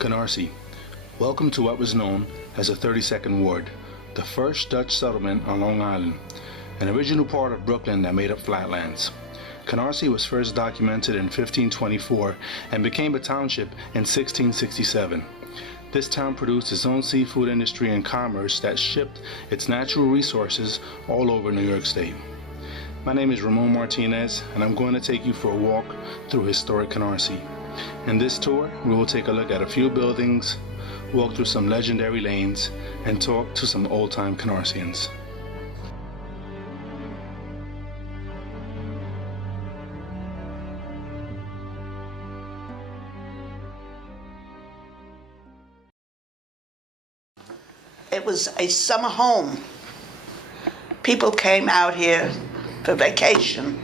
Canarsie. Welcome to what was known as the 32nd Ward, the first Dutch settlement on Long Island, an original part of Brooklyn that made up flatlands. Canarsie was first documented in 1524 and became a township in 1667. This town produced its own seafood industry and commerce that shipped its natural resources all over New York State. My name is Ramon Martinez, and I'm going to take you for a walk through historic Canarsie. In this tour, we will take a look at a few buildings, walk through some legendary lanes, and talk to some old-time Canarsians. It was a summer home. People came out here for vacation,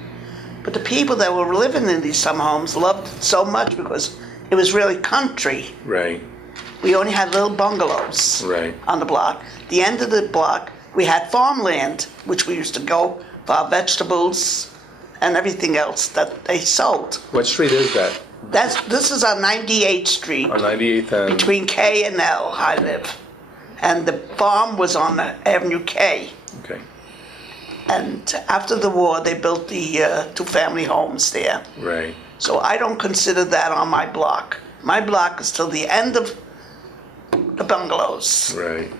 but the people that were living in these summer homes loved it so much because it was really country. Right. We only had little bungalows on the block. The end of the block, we had farmland, which we used to go for our vegetables and everything else that they sold. What street is that? This is on 98th Street. On 98th and... Between K and L, I live. And the farm was on Avenue K. Okay. And after the war, they built the two-family homes there. Right. So I don't consider that on my block. My block is till the end of the bungalows, Right.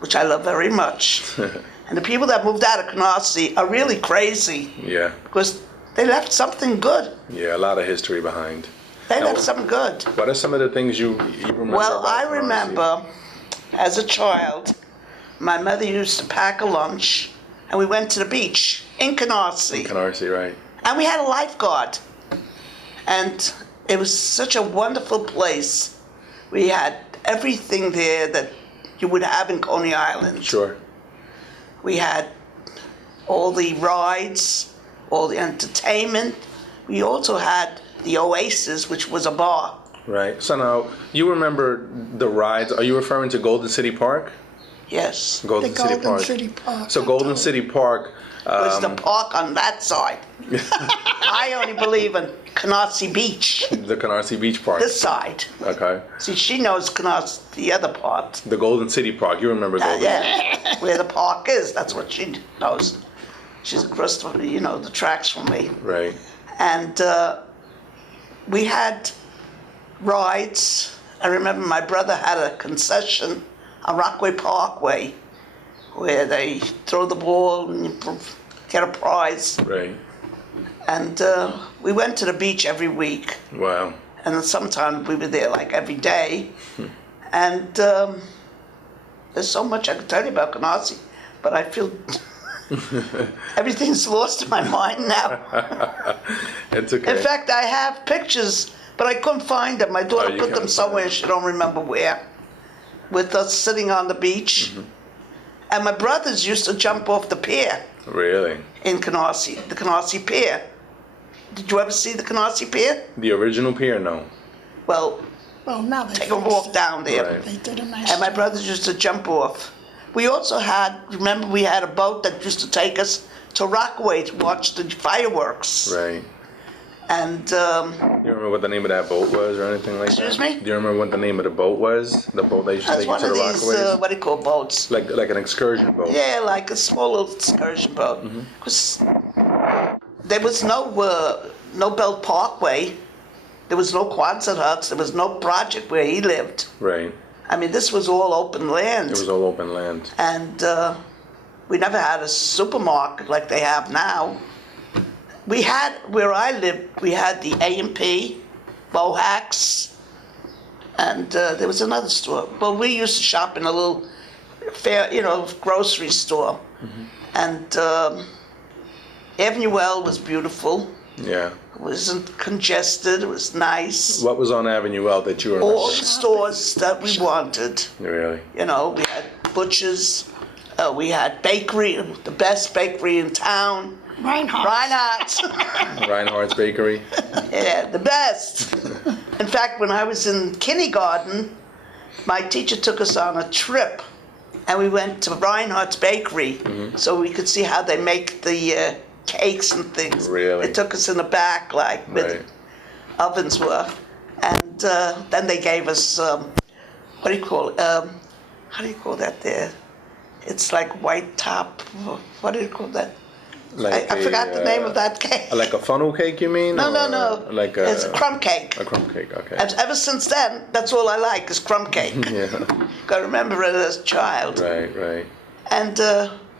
which I love very much. And the people that moved out of Canarsie are really crazy Yeah. because they left something good. Yeah, a lot of history behind. They left something good. What are some of the things you remember? Well, about I Canarsie? remember as a child, my mother used to pack a lunch and we went to the beach in Canarsie. Canarsie, right. And we had a lifeguard. And it was such a wonderful place. We had everything there that you would have in Coney Island. Sure. We had all the rides, all the entertainment. We also had the Oasis, which was a bar. Right. So now, you remember the rides. Are you referring to Golden City Park? Yes. Golden City Park. City Park. So Golden City Park... Was the park on that side. I only believe in Canarsie Beach, the Canarsie Beach Park. this side. Okay. See, she knows Canarsie, the other part. The Golden City Park. You remember Golden Yeah, where the park is, that's what she knows. She's across the, the tracks from me. Right. And we had rides. I remember my brother had a concession on Rockaway Parkway where they throw the ball and you get a prize. Right. And we went to the beach every week. Wow. And then sometimes we were there like every day. And there's so much I could tell you about Canarsie, but I feel everything's lost in my mind now. It's okay. In fact, I have pictures, but I couldn't find them. My daughter you put them can't somewhere, find she don't remember where, with us sitting on the beach. And my brothers used to jump off the pier Really? in Canarsie, the Canarsie Pier. Did you ever see the Canarsie Pier? The original pier? No. Well, Well, now they take a fixed walk it. down there. Right. They did a nice And my job. brothers used to jump off. We also had, remember we had a boat that used to take us to Rockaway to watch the fireworks. Right. And You remember what the name of that boat was or anything like Excuse that? me? Do you remember what the name of the boat was? The boat they used to it was take you one to of the these, Rockaways? what do you call boats? Like an excursion boat? Yeah, like a small little excursion boat. Because there was no Belt Parkway. There was no Quonset huts. There was no project where he lived. Right. I mean, this was all open land. It was all open land. And we never had a supermarket like they have now. We had, where I lived, we had the A&P, Bohacks, and there was another store. Well, we used to shop in a little grocery store. And Avenue L was beautiful. Yeah. It wasn't congested. It was nice. What was on Avenue L that you remember? All the stores that we wanted. Really? We had butchers, we had bakery, the best bakery in town. Reinhardt. Reinhardt's Bakery? Yeah, the best. In fact, when I was in kindergarten, my teacher took us on a trip, and we went to Reinhardt's Bakery, so we could see how they make the cakes and things. Really? They took us in the back, like, where Right. the ovens were. And then they gave us what do you call it? How do you call that there? It's like white top. What do you call that? I forgot the name of that cake. Like a funnel cake, you mean? No, or no, no. Like it's a crumb cake. A crumb cake, okay. And ever since then, that's all I like is crumb cake. Yeah. I remember it as a child. Right, right. And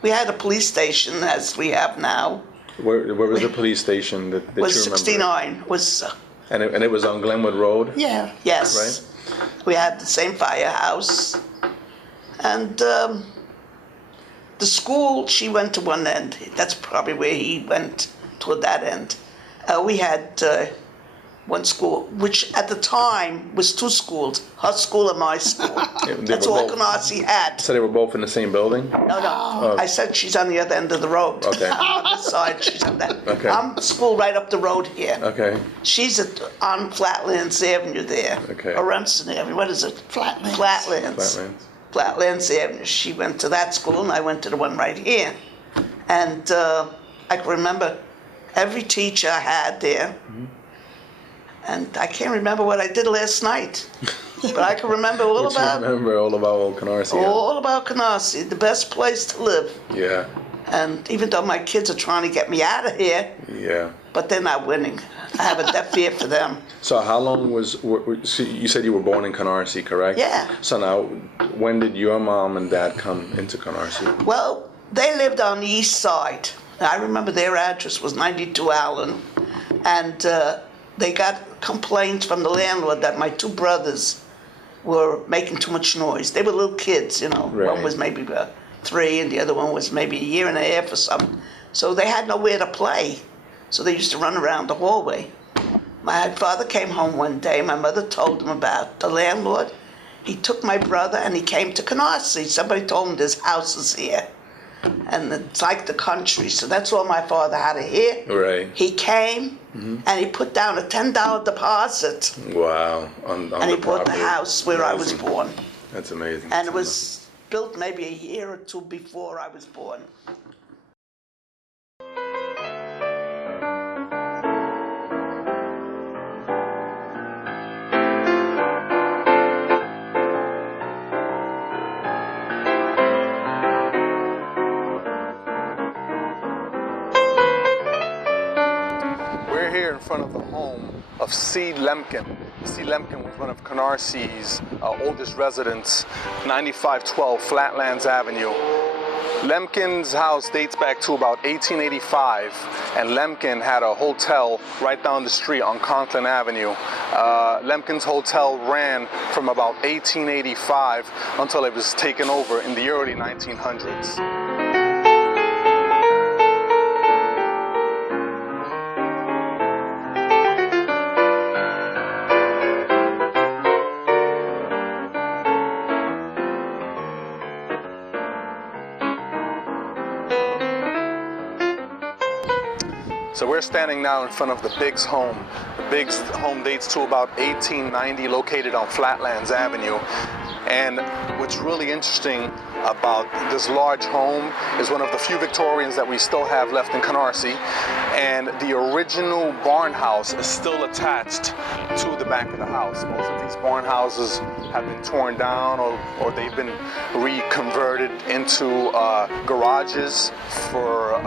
we had a police station as we have now. Where was the police station that you Was remember? 69. Was And it was on Glenwood Road? Yeah. yes. Right. We had the same firehouse. And the school, she went to one end. That's probably where he went, toward that end. We had one school, which at the time was two schools, her school and my school. That's were all both- Canarsie had. So they were both in the same building? No. I said she's on the other end of the road. Okay. On this side, she's on that. Okay. I'm school right up the road here. Okay. She's on Flatlands Avenue there. Okay. Or Remsen Avenue, what is it? Flatlands. Flatlands. Flatlands Avenue. She went to that school and I went to the one right here. And I can remember every teacher I had there. Mm-hmm. And I can't remember what I did last night. But I can remember all What you about remember all about old Canarsie? all about Canarsie, the best place to live. Yeah, And even though my kids are trying to get me out of here, yeah. but they're not winning. I have a deaf ear for them. So how long so you said you were born in Canarsie, correct? Yeah. So now, when did your mom and dad come into Canarsie? Well, they lived on the east side. I remember their address was 92 Allen. And they got complaints from the landlord that my two brothers were making too much noise. They were little kids, you know. Right. One was maybe 3 and the other one was maybe a year and a half or something. So they had nowhere to play. So they used to run around the hallway. My father came home one day. My mother told him about the landlord. He took my brother and he came to Canarsie. Somebody told him there's houses here. And it's like the country. So that's all my father had to hear. Right. He came and he put down a $10 deposit. Wow. On And he the bought the property. house where I was Amazing. born. That's amazing. And it was built maybe a year or two before I was born. We're here in front of the home of C. Lemkin. C. Lemkin was one of Canarsie's oldest residents, 9512 Flatlands Avenue. Lemkin's house dates back to about 1885, and Lemkin had a hotel right down the street on Conklin Avenue. Lemkin's hotel ran from about 1885 until it was taken over in the early 1900s. So we're standing now in front of the Biggs home. The Biggs home dates to about 1890, located on Flatlands Avenue. And what's really interesting about this large home is one of the few Victorians that we still have left in Canarsie. And the original barn house is still attached to the back of the house. Most of these barn houses have been torn down or they've been reconverted into garages for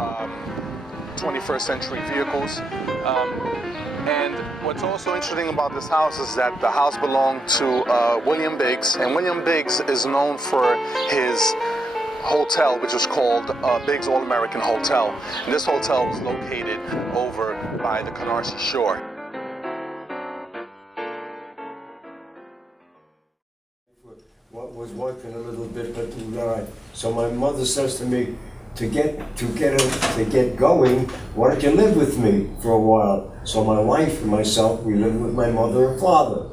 21st century vehicles. And what's also interesting about this house is that the house belonged to William Biggs, and William Biggs is known for his hotel, which was called Biggs All-American Hotel. And this hotel was located over by the Canarsie shore. Was working a little bit, but so my mother says to me, to get going, why don't you live with me for a while? So my wife and myself, we lived with my mother and father.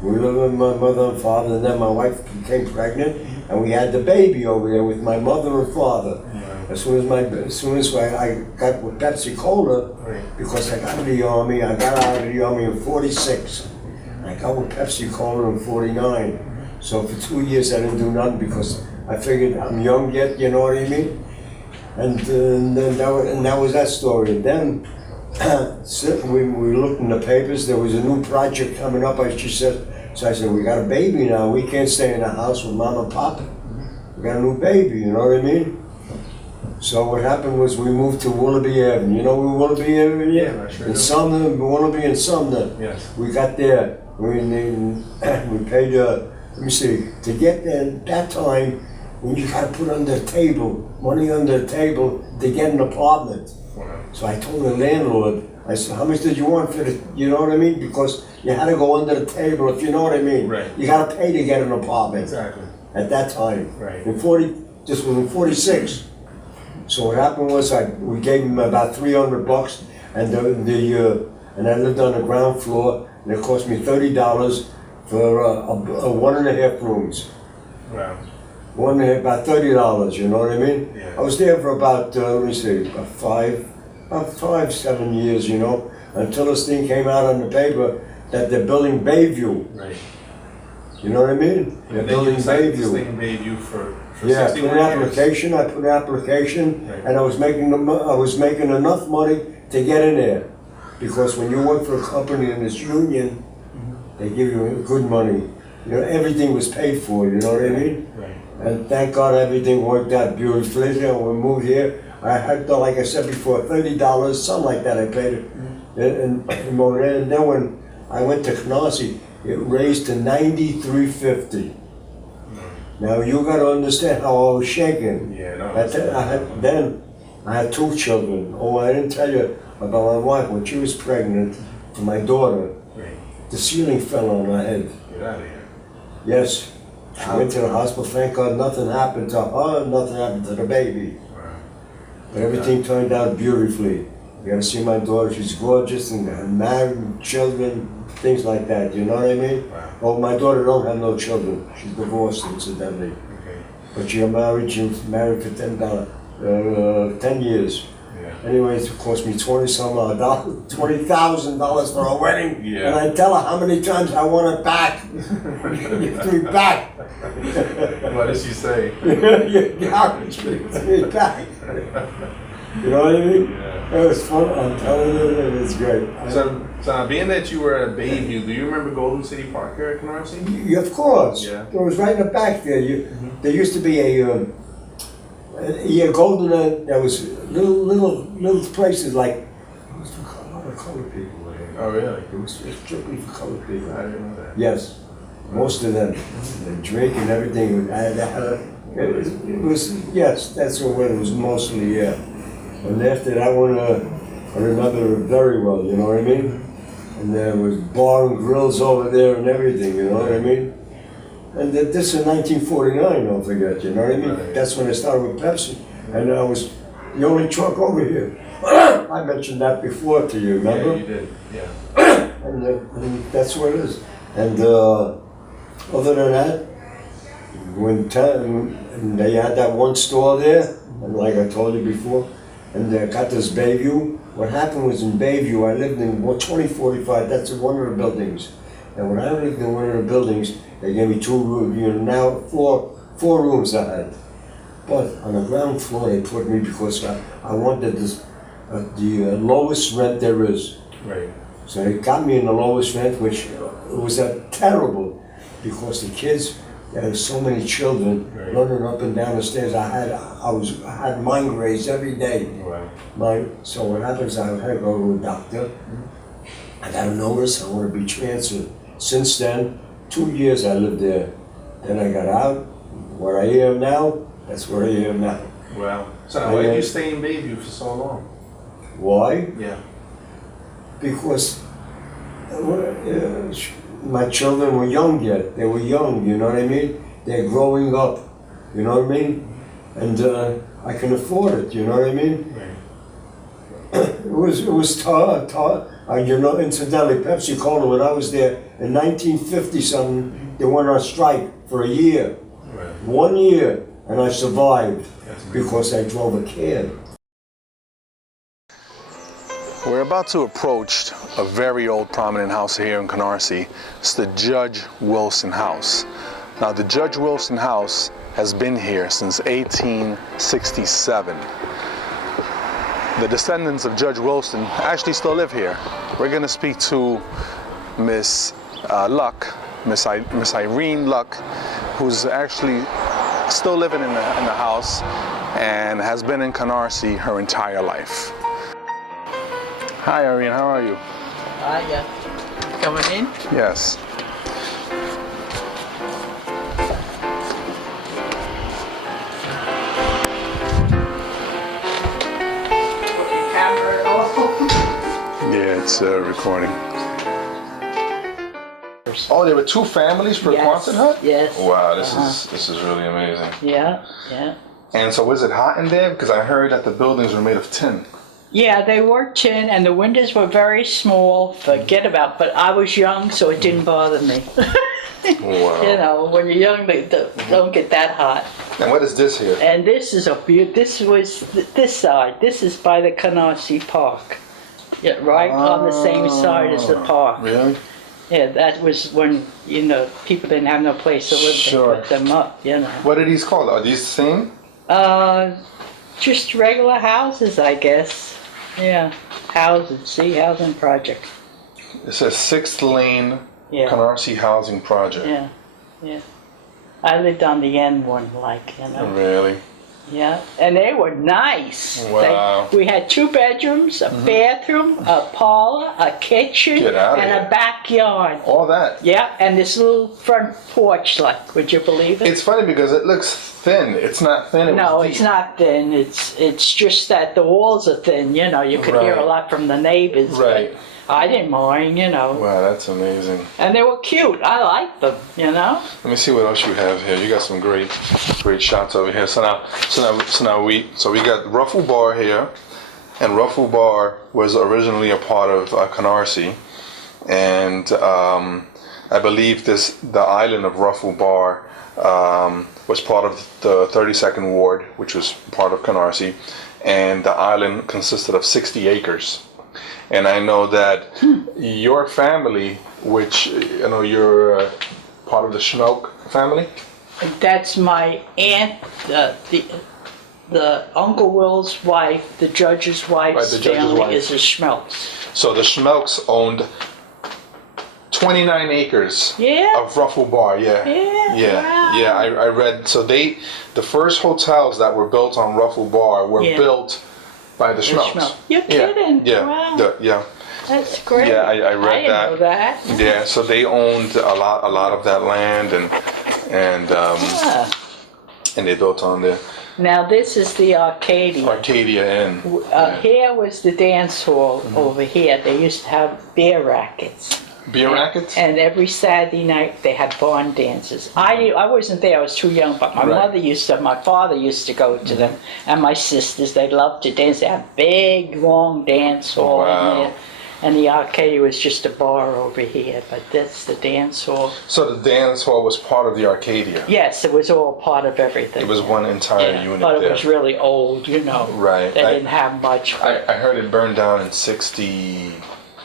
We lived with my mother and father, and then my wife became pregnant, and we had the baby over there with my mother and father. As soon as I got with Pepsi Cola, because I got out of the army, in '46. I got with Pepsi Cola in '49. So for 2 years I didn't do nothing because I figured I'm young yet, you know what I mean? And then that was that story. And then we looked in the papers, there was a new project coming up. She said, So I said, we got a baby now. We can't stay in the house with mom and pop. We got a new baby, you know what I mean? So what happened was we moved to Willoughby Avenue. You know where Willoughby Avenue is? Yeah, I sure In do. Sumner, Willoughby and Sumner. Yes. We got there. We paid, let me see, to get there at that time, when you got to put under the table, money under the table to get an apartment. Wow. So I told the landlord, I said, how much did you want for the, you know what I mean? Because you had to go under the table, if you know what I mean. Right. You got to pay to get an apartment. Exactly. At that time. Right. In 40, this was in 46. So what happened was we gave him about $300 and and I lived on the ground floor and it cost me $30 for a 1.5 rooms. Wow. About $30, you know what I mean? Yeah. I was there for about, let me see, about 7 years, you know, until this thing came out on the paper that they're building Bayview. Right. You know what I mean? They're And then you building decided to Bayview. stay in Bayview for Yeah, I 61 put an years. application, Right. and I was making enough money to get in there. Because when you work for a company in this union, they give you good money. You know, everything was paid for, you know what I mean? Right. And thank God everything worked out beautifully. And when we moved here, I had, like I said before, $30, something like that I paid it. And then when I went to Canarsie, it raised to $93.50. Now you got to understand how I was shaking. Yeah, no. I had 2 children. Oh, I didn't tell you about my wife when she was pregnant for my daughter. Right. The ceiling fell on her head. Get out of here. Yes, she went to the hospital. Thank God nothing happened to her. Nothing happened to the baby. Wow. But everything turned out beautifully. You gotta see my daughter. She's gorgeous and married, children, things like that. You know what I mean? Wow. Well, my daughter don't have no children. She's divorced, incidentally. Okay. But she was married for $10 years. Yeah. Anyways, it cost me $20,000 for a wedding. Yeah. And I tell her how many times I want it back. Give me back. What did she say? You garbage, give me back. You know what I mean? Yeah. It was fun. I'm telling you, it was great. So being that you were at Bayview, do you remember Golden City Park here at Canarsie? Yeah, of course. Yeah. It was right in the back there. There used to be a Golden. There was little places like. It was for a lot of colored people there. Oh, really? It was strictly for colored people. I didn't know that. Yes, most of them. The drink and everything. It was yes. That's what it was mostly. Yeah. And after that one, I remember very well. You know what I mean? And there was bar and grills over there and everything, you know what I mean? And this in 1949, don't forget, you know what I mean? Right. That's when I started with Pepsi. And I was the only truck over here. I mentioned that before to you, remember? Yeah, you did. Yeah. And that's what it is. And other than that, and they had that one store there, and like I told you before, and they got this Bayview. What happened was in Bayview, I lived in 2045, that's one of the buildings. And when I lived in one of the buildings, they gave me 2 rooms, you know, now four rooms I had. But on the ground floor, they put me because I wanted this, the lowest rent there is. Right. So they got me in the lowest rent, which was terrible because the kids, there were so many children Right. running up and down the stairs. I had migraines every day. Wow. So what happens, I had to go to a doctor. I got a notice, I want to be transferred. Since then, 2 years I lived there. Then I got out. Where I am now, that's where I am now. Wow. So why did you stay in Bayview for so long? Why? Yeah. Because my children were young yet. They were young, you know what I mean? They're growing up, you know what I mean? And I can afford it, you know what I mean? Right. It was tough. You know, incidentally, Pepsi Cola, when I was there in 1950 something, they went on strike for a year. Right. 1 year, and I survived That's amazing. because I drove a cab. We're about to approach a very old prominent house here in Canarsie. It's the Judge Wilson House. Now, the Judge Wilson House has been here since 1867. The descendants of Judge Wilson actually still live here. We're going to speak to Miss Luck, Miss Irene Luck, who's actually still living in the house and has been in Canarsie her entire life. Hi Irene, how are you? Yeah. Coming in? Yes. Camera off. Yeah, it's recording. Oh, there were two families per Yes, Quonset hut? yes. Wow, this is really amazing. Yeah, yeah. And so was it hot in there? Because I heard that the buildings were made of tin. Yeah, they were tin and the windows were very small. Forget about, but I was young, so it didn't bother me. Wow. You know, when you're young, they don't get that hot. And what is this here? And this is this was this side. This is by the Canarsie Park. Yeah, right on the same side as the park. Really? Yeah, that was when, you know, people didn't have no place to live. Sure. They put them up, you know. What are these called? Are these the same? Just regular houses, I guess. Yeah, housing project. It says 6th Lane Yeah. Canarsie Housing Project. Yeah, yeah. I lived on the end one, like, you know. Really? Yeah, and they were nice. Wow. We had 2 bedrooms, a bathroom, a parlor, a kitchen, Get outta and here. a backyard. All that. Yeah, and this little front porch, like, would you believe it? It's funny because it looks thin. It's not thin. It No, was it's deep. not thin. It's just that the walls are thin. You know, you could hear Right. a lot from the neighbors. but Right. I didn't mind, you know. Wow, that's amazing. And they were cute. I liked them, you know. Let me see what else you have here. You got some great shots over here. So we got Ruffle Bar here, and Ruffle Bar was originally a part of Canarsie, and I believe the island of Ruffle Bar was part of the 32nd Ward, which was part of Canarsie, and the island consisted of 60 acres. And I know that your family, which, you know, you're part of the Schmelk family. That's my aunt, the Uncle Will's wife, the judge's wife's Right, the judge's family wife. is the Schmelks. So the Schmelks owned 29 acres Yeah. of Ruffle Bar. Yeah. Yeah, wow. I read. So the first hotels that were built on Ruffle Bar were Yeah. built by the Schmelks. Schmelk. You're Yeah, kidding? Yeah. Wow. Yeah. That's great. Yeah, I read didn't that. know that. Yeah. So they owned a lot of that land, Ah. and they built on the Now this is the Arcadia. Arcadia Inn. Here was the dance hall Mm-hmm. over here. They used to have beer rackets. Beer rackets? And every Saturday night they had barn dances. I wasn't there, I was too young, but my Right. mother used to, my father used to go to them, and my sisters, they loved to dance. They had a big, long dance hall Wow. in there. And the Arcadia was just a bar over here, but that's the dance hall. So the dance hall was part of the Arcadia. Yes, it was all part of everything. It was one entire Yeah, unit but it there. was really old, you know. Right. They didn't have much. I heard it burned down in 60,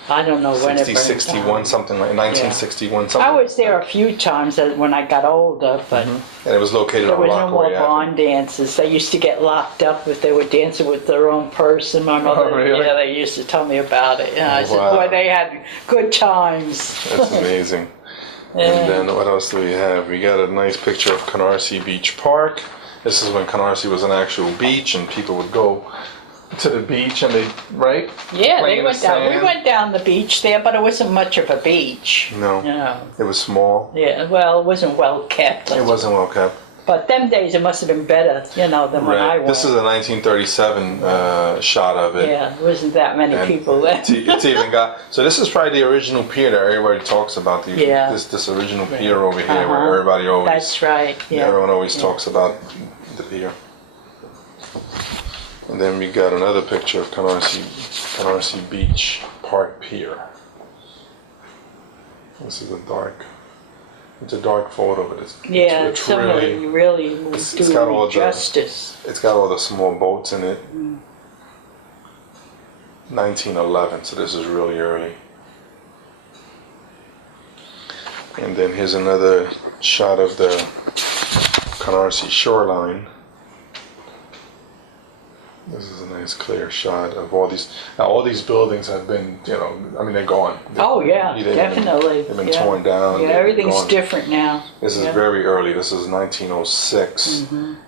I don't know when 60 it burned 61, down. something like 1961, something. I was there a few times when I got older, but And it was located there on was no more Rockaway Avenue. barn dances. They used to get locked up if they were dancing with their own person. My mother, really? yeah, they used to tell me about it. And I said, Wow. boy, they had good times. That's amazing. Yeah. And then what else do we have? We got a nice picture of Canarsie Beach Park. This is when Canarsie was an actual beach and people would go to the beach and they, right? Yeah, Play they in went the down. We sand. went down the beach there, but it wasn't much of a beach. No. You know. It was small. Yeah, well, it wasn't well kept. It wasn't well kept. But them days it must have been better, you know, than when I Right. went. This is a 1937 shot of it. Yeah, there wasn't that many And people there. it's even got, so this is probably the original pier that everybody talks about. Yeah. This original pier over here where Uh-huh. everybody always, That's right. Yeah. everyone always talks about the pier. And then we got another picture of Canarsie Beach Park Pier. This is it's a dark photo, but Yeah, it's somebody really it's was got all doing the- justice. it's got all the small boats in it. 1911, so this is really early. And then here's another shot of the Canarsie shoreline. This is a nice clear shot of all these. Now all these buildings have been, I mean, they're gone. Oh, yeah, They've been- definitely. They've been yeah. torn down. Yeah, they've been everything's gone. different now. This is Yeah. very early. This is 1906,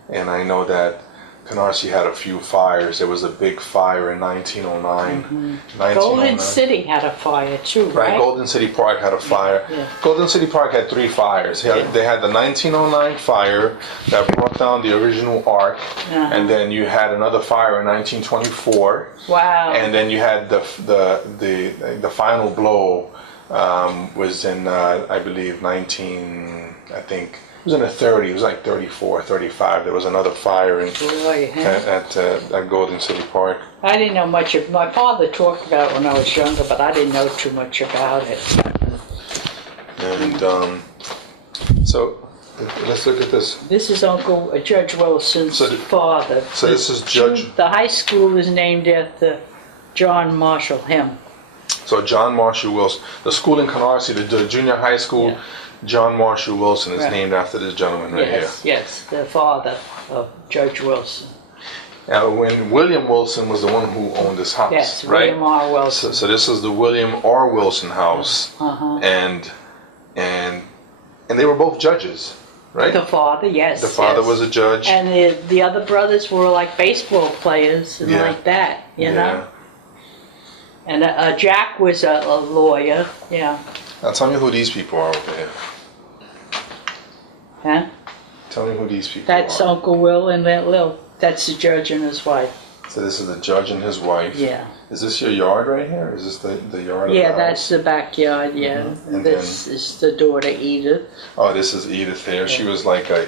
and I know that Canarsie had a few fires. There was a big fire in 1909. 1909. Golden City had a fire too, Right, right? Golden City Park had a fire. Yeah. Golden City Park had 3 fires. They had the 1909 fire that brought down the original arc, and then you had another fire in 1924, Wow. and then you had the final blow was in I believe I think it was in the 30s. It was like 34, 35. There was another fire Boy, huh? at Golden City Park. I didn't know much of. My father talked about it when I was younger, but I didn't know too much about it. And so let's look at this. This is Uncle Judge Wilson's father. So this is Judge. The high school is named after John Marshall, him. So John Marshall Wilson, the school in Canarsie, the junior high school, Yeah. John Marshall Wilson is Right. named after this gentleman right Yes, the father of Judge Wilson. here. Now, when William Wilson was the one who owned this house, Yes, right? William R. Wilson. So this is the William R. Wilson house, Uh-huh. and they were both judges, right? The father, yes. The father yes. was a judge. And the other brothers were like baseball players and Yeah. like that, you Yeah. know? And Jack was a lawyer, yeah. Now tell me who these people are over here. Huh? Tell me who these people That's are. Uncle Will and Aunt Lil. That's the judge and his wife. So this is the judge and his wife. Yeah. Is this your yard right here? Is this the yard of Yeah, the that's house? the backyard, yeah. And And this is the daughter Edith. Oh, this is Edith here. She was like a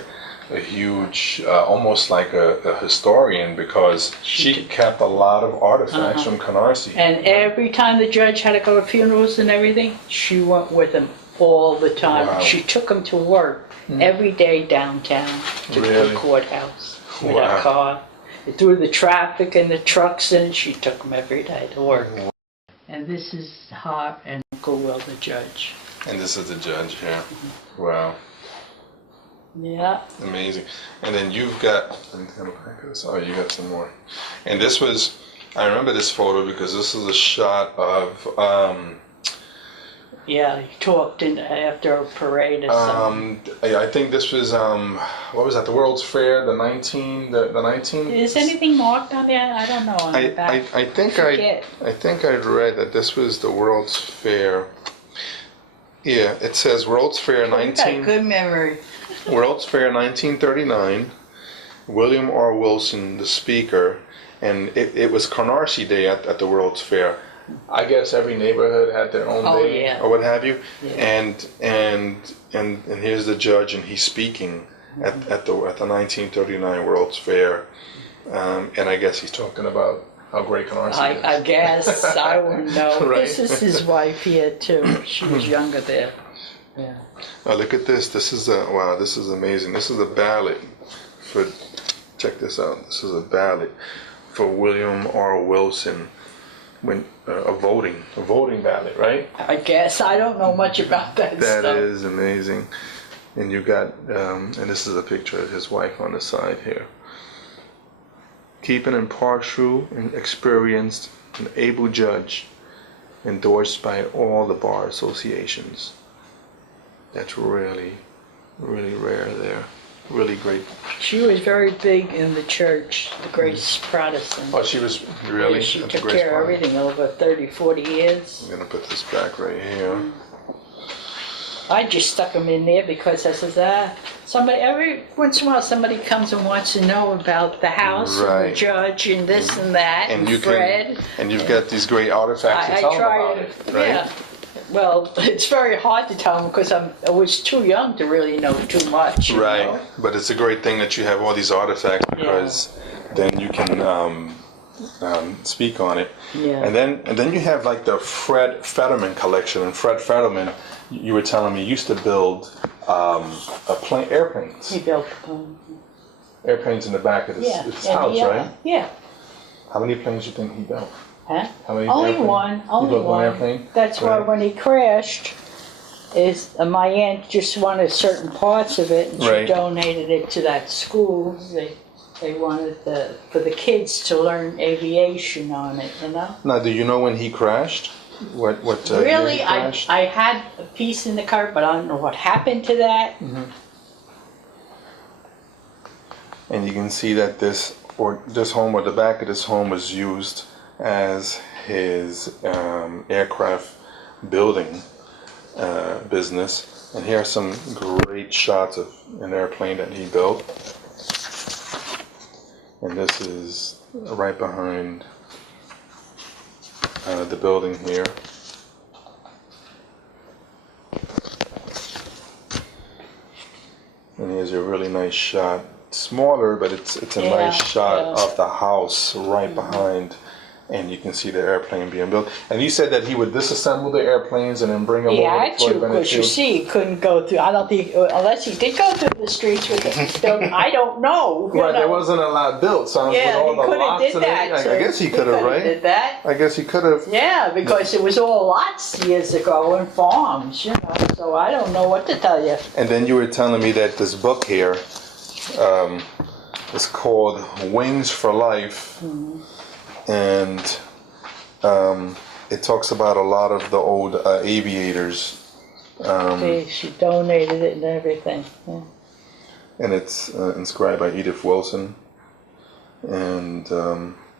huge, almost like a historian because she kept a lot of artifacts from Canarsie. And every time the judge had to go to funerals and everything, she went with him all the time. Wow. She took him to work every day downtown to Really? the courthouse with Wow. her car. Through the traffic and the trucks, and she took him every day to work. And this is her and Uncle Will, the judge. And this is the judge here. Wow, Yeah. amazing. And then you've got, let me come back to this. Oh, you got some more. And this was, I remember this photo because this is a shot of, Yeah, he talked after a parade or something. I think this was, what was that, the World's Fair, the 19. Is anything marked on there? I don't know on the back. I think I'd read that this was the World's Fair. Yeah, it says World's Fair You got a 19. good memory. World's Fair 1939. William R. Wilson, the speaker, and it was Canarsie Day at the World's Fair. I guess every neighborhood had their own Oh, day yeah. or what have you. Yeah. And here's the judge, and he's speaking at the 1939 World's Fair, and I guess he's talking about how great Canarsie is. I guess. I wouldn't know. Right. This is his wife here, too. She was younger there. Yeah. Oh, look at this. This is wow. This is amazing. This is a ballot for. Check this out. This is a ballot for William R. Wilson. When a voting ballot, right? I guess. I don't know much about that That stuff. is amazing. And you got, and this is a picture of his wife on the side here. Keep an impartial and experienced and able judge, endorsed by all the bar associations. That's really, really rare there. Really great. She was very big in the church, the Grace Protestant. Oh, she was really? Yeah, she at the took Grace care of Bar. everything over 30, 40 years. I'm gonna put this back right here. I just stuck them in there because I says, somebody, every once in a while somebody comes and wants to know about the house and Right. the judge and this and that and, And you Fred. and you've got these great artifacts to I tell them try about to, it, right? yeah. Well, it's very hard to tell them because I was too young to really know too much. you Right, know? but it's a great thing that you have all these artifacts because then you can speak on it. Yeah. And then you have like the Fred Fetterman collection, and Fred Fetterman, you were telling me, used to build airplanes. He built Airplanes in the back of his house, right? Yeah. How many planes do you think he built? Huh? How many Only airplanes? one. He Only built one one. airplane? That's why Right. when he crashed, my aunt just wanted certain parts of it, and she Right. donated it to that school. They wanted for the kids to learn aviation on it, you know? Now, do you know when he crashed? What year Really, he crashed? I had a piece in the car, but I don't know what happened to that. And you can see that this home, or the back of this home, was used as his aircraft building business. And here are some great shots of an airplane that he built. And this is right behind the building here. And here's a really nice shot. Smaller, but it's a nice shot of the house right behind, and you can see the airplane being built. And you said that he would disassemble the airplanes and then bring them He over had to to, because you see, he couldn't go through. I don't think, unless he did go through the streets with it. I don't know. Right, there wasn't a lot built, so with all he the could have lots did and that. everything, I guess he could have, right? Did that. I guess he could have. Yeah, because it was all lots years ago and farms, you know. So I don't know what to tell you. And then you were telling me that this book here is called Wings for Life, and it talks about a lot of the old aviators. She donated it and everything. Yeah. And it's inscribed by Edith Wilson. And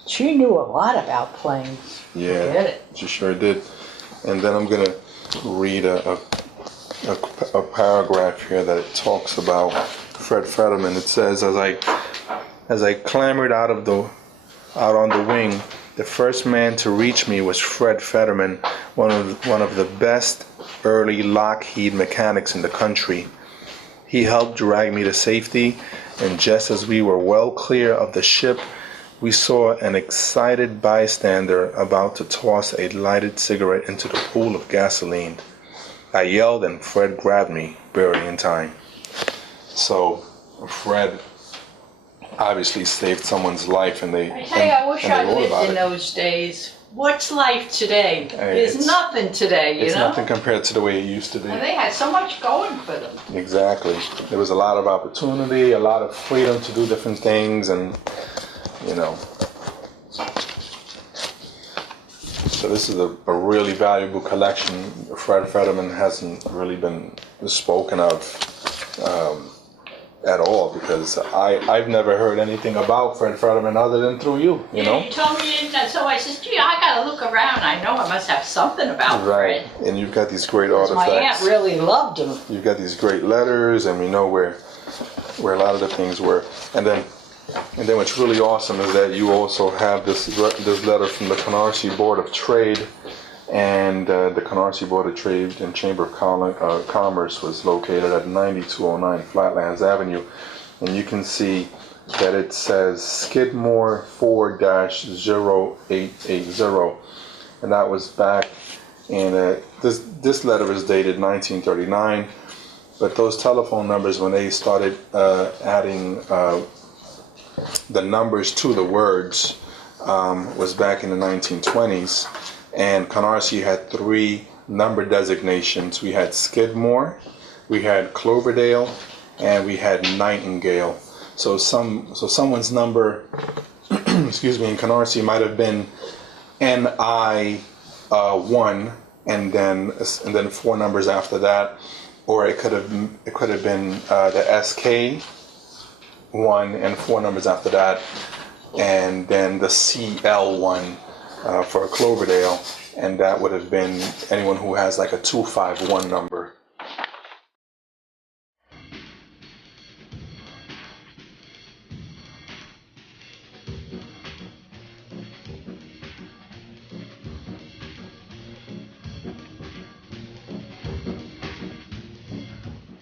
She knew a lot about planes. yeah, Forget it. she sure did. And then I'm gonna read a paragraph here that it talks about Fred Fetterman. It says, as I clambered out on the wing, the first man to reach me was Fred Fetterman, one of the best early Lockheed mechanics in the country. He helped drag me to safety, and just as we were well clear of the ship, we saw an excited bystander about to toss a lighted cigarette into the pool of gasoline. I yelled, and Fred grabbed me, barely in time. So Fred obviously saved someone's life, and they. I tell you, I wish and they I wrote lived about in it. those days. What's life today? There's It's- nothing today, you It's know? nothing compared to the way it used to be. And they had so much going for them. Exactly. There was a lot of opportunity, a lot of freedom to do different things, and you know. So this is a really valuable collection. Fred Fetterman hasn't really been spoken of at all, because I've never heard anything about Fred Fetterman other than through you know? You told me that, so I said, gee, I gotta look around. I know I must have something about Right. Fred. And you've got these great 'Cause my aunt artifacts. really loved him. You've got these great letters, and we know where a lot of the things were. And then what's really awesome is that you also have this letter from the Canarsie Board of Trade, and the Canarsie Board of Trade and Chamber of Commerce was located at 9209 Flatlands Avenue, and you can see that it says Skidmore 4-0880, and that was back in this letter is dated 1939, but those telephone numbers, when they started adding the numbers to the words, was back in the 1920s. And Canarsie had 3 number designations. We had Skidmore, we had Cloverdale, and we had Nightingale. So someone's number, excuse me, in Canarsie might have been NI1, and then 4 numbers after that, or it could have been the SK1 and 4 numbers after that, and then the CL1 for Cloverdale, and that would have been anyone who has like a 251 number.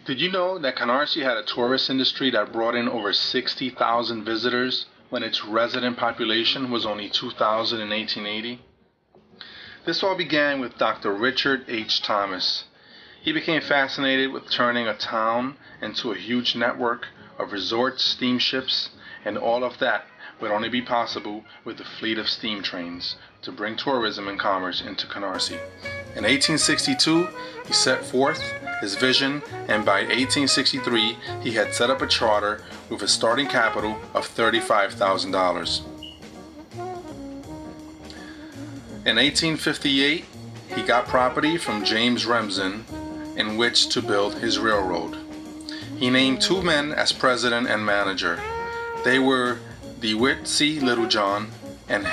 Did you know that Canarsie had a tourist industry that brought in over 60,000 visitors when its resident population was only 2,000 in 1880? This all began with Dr. Richard H. Thomas. He became fascinated with turning a town into a huge network of resorts, steamships, and all of that would only be possible with a fleet of steam trains to bring tourism and commerce into Canarsie. In 1862, he set forth his vision, and by 1863, he had set up a charter with a starting capital of $35,000. In 1858, he got property from James Remsen in which to build his railroad. He named two men as president and manager. They were DeWitt C. Littlejohn and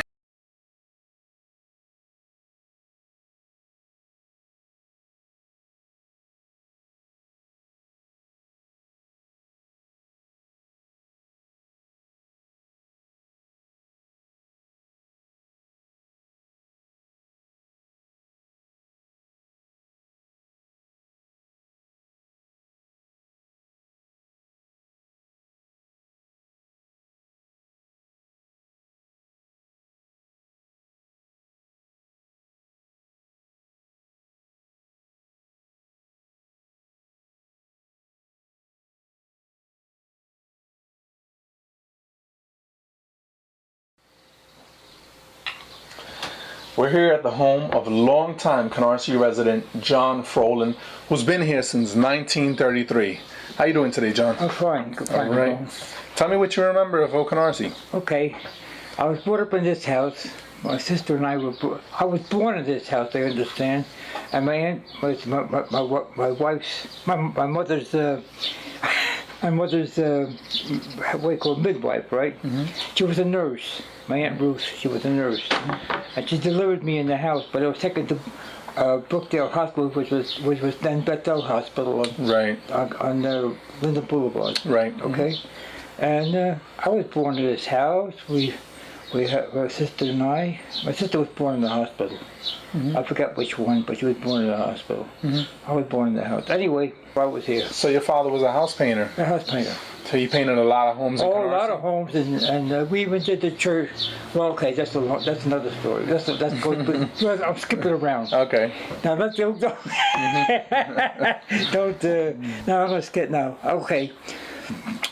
We're here at the home of longtime Canarsie resident John Frolin, who's been here since 1933. How you doing today, John? I'm fine. All right. Tell me what you remember of Old Canarsie. Okay. I was brought up in this house. My sister and I I was born in this house, I understand. And my aunt was my mother's what do you call it, midwife, right? Mm-hmm. She was a nurse. My Aunt Ruth, she was a nurse. Mm-hmm. And she delivered me in the house, but I was taken to Brookdale Hospital, which was then Bethel Hospital on Linden Boulevard. Right. Okay. Mm-hmm. And I was born in this house. We had my sister and I. My sister was born in the hospital. Mm-hmm. I forgot which one, but she was born in the hospital. Mm-hmm. I was born in the house. Anyway, I was here. So your father was a house painter? A house painter. So he painted a lot of homes in Canarsie? A lot of homes, and we even did the church. Well, okay, that's another story. That's I'm skipping around. Okay. Now let's don't. Now I'm gonna skip now. Okay.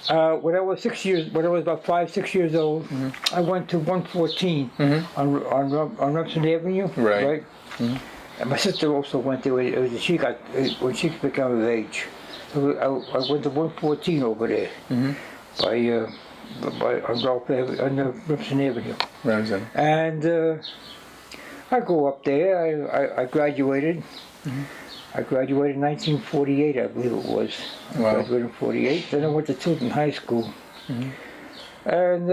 When I was about 5-6 years old, mm-hmm. I went to 114 mm-hmm. on Remsen Avenue. Right. Mm-hmm. And my sister also went there when she became of age. So I went to 114 over there mm-hmm. on Remsen Avenue. Remsen. And I go up there. I graduated. Mm-hmm. I graduated in 1948, I believe it was. Wow. I graduated in 48. Then I went to Tilton High School. Mm-hmm. And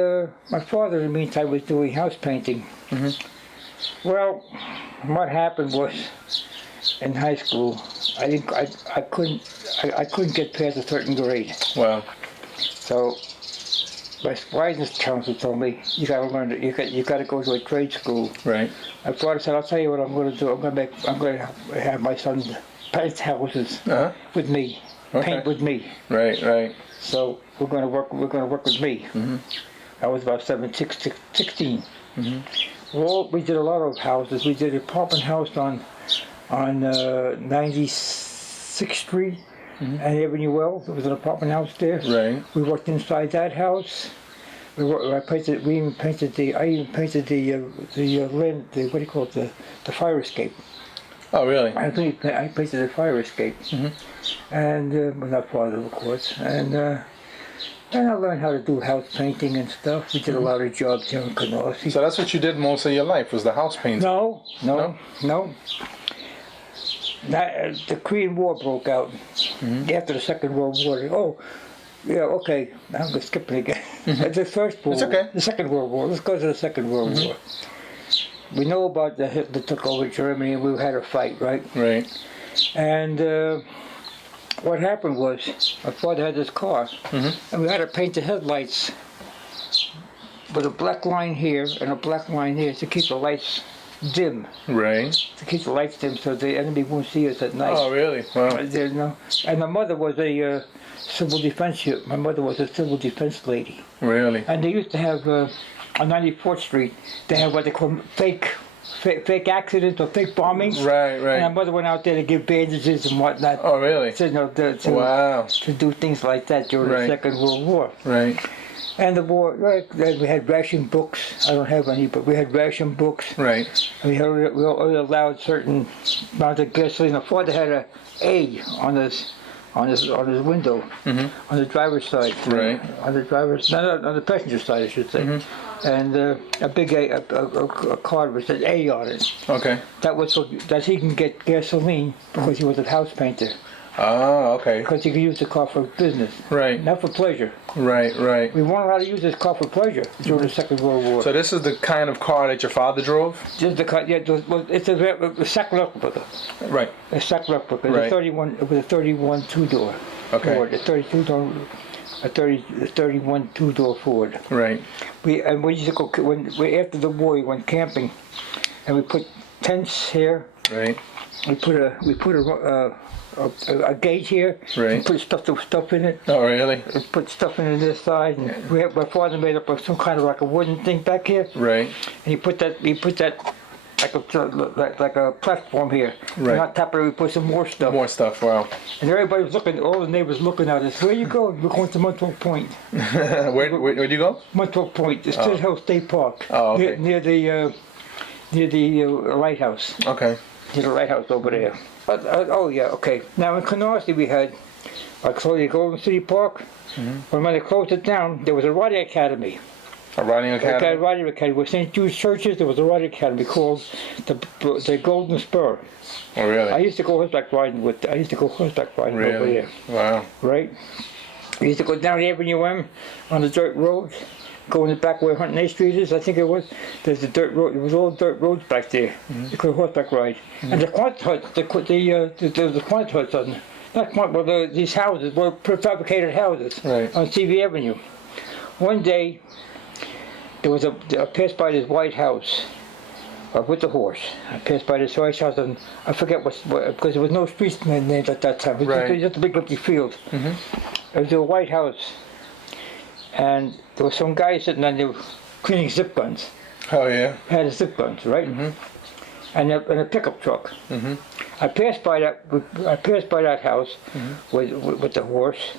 my father, in the meantime, was doing house painting. Mm-hmm. Well, what happened was, in high school, I couldn't get past a certain grade. Wow. So my guidance counselor told me, you got to learn it. You got to go to a trade school. Right. My father said, I'll tell you what I'm going to do. I'm going to have my son paint houses with me, paint with me. Right. So we're going to work with me. Mm-hmm. I was about 16. Mm-hmm. Well, we did a lot of houses. We did an apartment house on 96th Street. Mm-hmm. And Avenue L. There was an apartment house there. Right. We worked inside that house. I even painted the fire escape. Oh, really? I painted the fire escape. Mm-hmm. And well, not part of it, of course. And I learned how to do house painting and stuff. We did a lot of jobs here in Canarsie. So that's what you did most of your life, was the house painting? No. The Korean War broke out after the Second World War. Oh, yeah, okay. I'm just skipping again. Mm-hmm. The First World War. It's okay. The Second World War. Let's go to the Second World War. We know about the Hitler took over Germany, and we had a fight, right? Right. And what happened was, my father had this car, and we had to paint the headlights with a black line here and a black line here to keep the lights dim. Right. To keep the lights dim so the enemy won't see us at night. Oh, really? Wow. And my mother was a civil defense. My mother was a civil defense lady. Really? And they used to have on 94th Street. They have what they call fake accidents or fake bombings. Right. And my mother went out there to give bandages and whatnot. Oh, really? To do things like that during the Second World War. Right. And the war, right, we had ration books. I don't have any, but we had ration books. Right. We only allowed certain amount of gasoline. My father had a A on his window, on the driver's side. Right. On the driver's, no, on the passenger side, I should say. And a big A, a card with an A on it. Okay. That was so that he can get gasoline because he was a house painter. Oh, okay. Because he could use the car for business. Right. Not for pleasure. Right. We weren't allowed to use this car for pleasure during the Second World War. So this is the kind of car that your father drove? Just the car, yeah, it's a sack replica. Right. A sack replica. Right. It was a 31 two-door Okay. Ford. A 31 two-door Ford. Right. We used to go after the war. We went camping, and we put tents here. Right. We put a gate here. Right. And put stuff in it. Oh, really? We put stuff in this side, and my father made up some kind of like a wooden thing back here. Right. And he put that like a platform here. Right. And on top of it, we put some more stuff. More stuff, wow. And everybody was looking, all the neighbors looking at us. Where you going? We're going to Montauk Point. Where'd you go? Montauk Point, the State Hill State Park. Oh, okay. Near the lighthouse. Okay. Near the lighthouse over there. Oh yeah, okay. Now in Canarsie we had, like the Golden City Park. When they closed it down, there was a riding academy. A riding academy? A riding academy. With St. Jude's churches, there was a riding academy called the Golden Spur. Oh, really? I used to go horseback riding over there. Wow. Right? I used to go down the Avenue M on the dirt road, go in the back where 108th Street is, I think it was. There's a dirt road. It was all dirt roads back there. You could horseback ride. And the Quant huts, there was the Quant huts on, not Quant, but these houses were prefabricated houses on TV Avenue. One day, there was I passed by this white house with the horse. I passed by this white house, and I forget what because there was no streets named at that time. It was just a big empty field. It was a white house, and there was some guy sitting on there cleaning zip guns. Oh, yeah? Had zip guns, right? And a pickup truck. I passed by that house with the horse.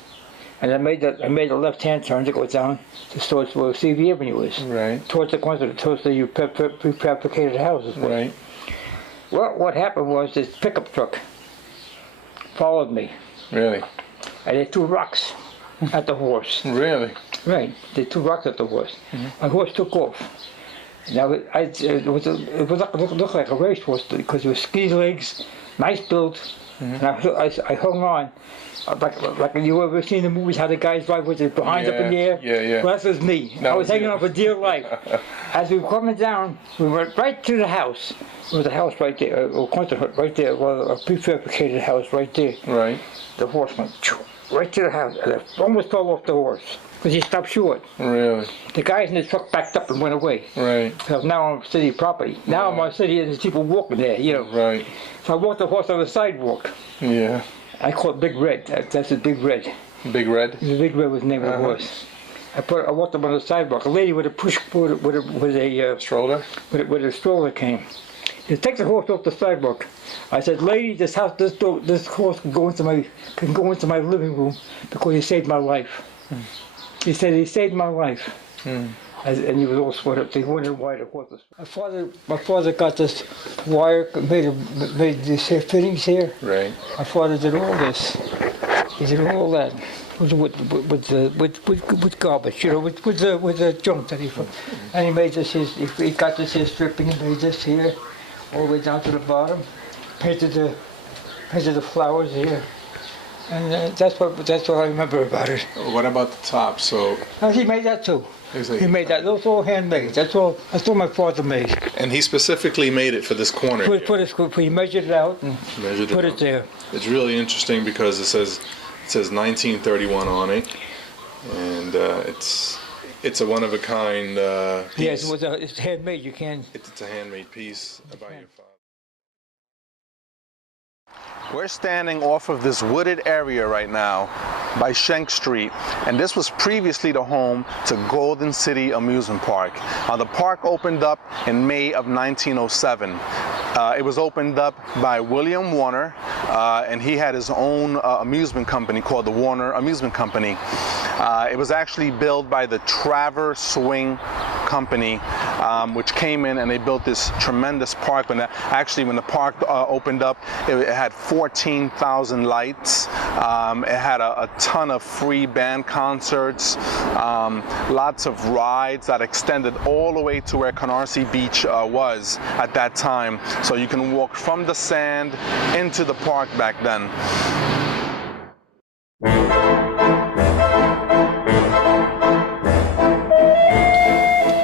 And I made a left-hand turn to go down towards where CV Avenue is. Right. Towards the prefabricated houses. Right. Well, what happened was this pickup truck followed me. Really? And they threw rocks at the horse. Really? Right. They threw rocks at the horse. My horse took off. Now it looked like a racehorse because it was ski legs, nice build, and I hung on. Like you ever seen the movies how the guys drive with their behinds up in the air? Yeah. Well, that was me. I was hanging on for dear life. As we were coming down, we went right to the house. There was a house right there, a quantum hut right there, well, a prefabricated house right there. Right. The horse went right to the house, and I almost fell off the horse because he stopped short. Really? The guys in the truck backed up and went away. Right. So now I'm city property. Now I'm on city and there's people walking there, you know. Right. So I walked the horse on the sidewalk. Yeah. I call it Big Red. That's a Big Red. Big Red? The Big Red was the name of the horse. I walked up on the sidewalk. A lady with a stroller. With a stroller came. She take the horse off the sidewalk. I said, "Lady, this horse can go into my living room because he saved my life." He said he saved my life. And he was all sweat up. They wondered why the horse was. My father got this wire, made these fittings here. Right. My father did all this. He did all that with garbage, you know, with the junk that he put. And he made this. He got this here stripping and made this here, all the way down to the bottom. Painted the flowers here. And that's what I remember about it. What about the top? So he made that too. Exactly. He made that. Those all handmade. That's all my father made. And he specifically made it for this corner. He measured it out and put it there. It's really interesting because it says 1931 on it, and it's a one of a kind piece. Yes, it's handmade. You can. It's a handmade piece about your father. We're standing off of this wooded area right now by Schenck Street, and this was previously the home to Golden City Amusement Park. The park opened up in May of 1907. It was opened up by William Warner, and he had his own amusement company called the Warner Amusement Company. It was actually built by the Traverse Swing Company, which came in and they built this tremendous park. When the park opened up, it had 14,000 lights. It had a ton of free band concerts, lots of rides that extended all the way to where Canarsie Beach was at that time. So you can walk from the sand into the park back then.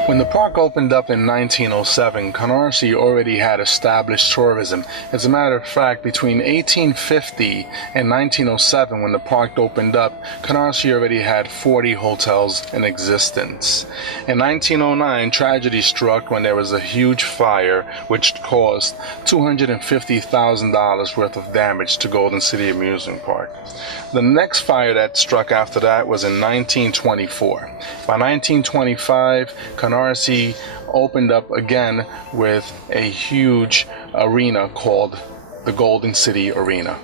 When the park opened up in 1907, Canarsie already had established tourism. As a matter of fact, between 1850 and 1907, when the park opened up, Canarsie already had 40 hotels in existence. In 1909, tragedy struck when there was a huge fire which caused $250,000 worth of damage to Golden City Amusement Park. The next fire that struck after that was in 1924. By 1925, Canarsie opened up again with a huge arena called the Golden City Arena.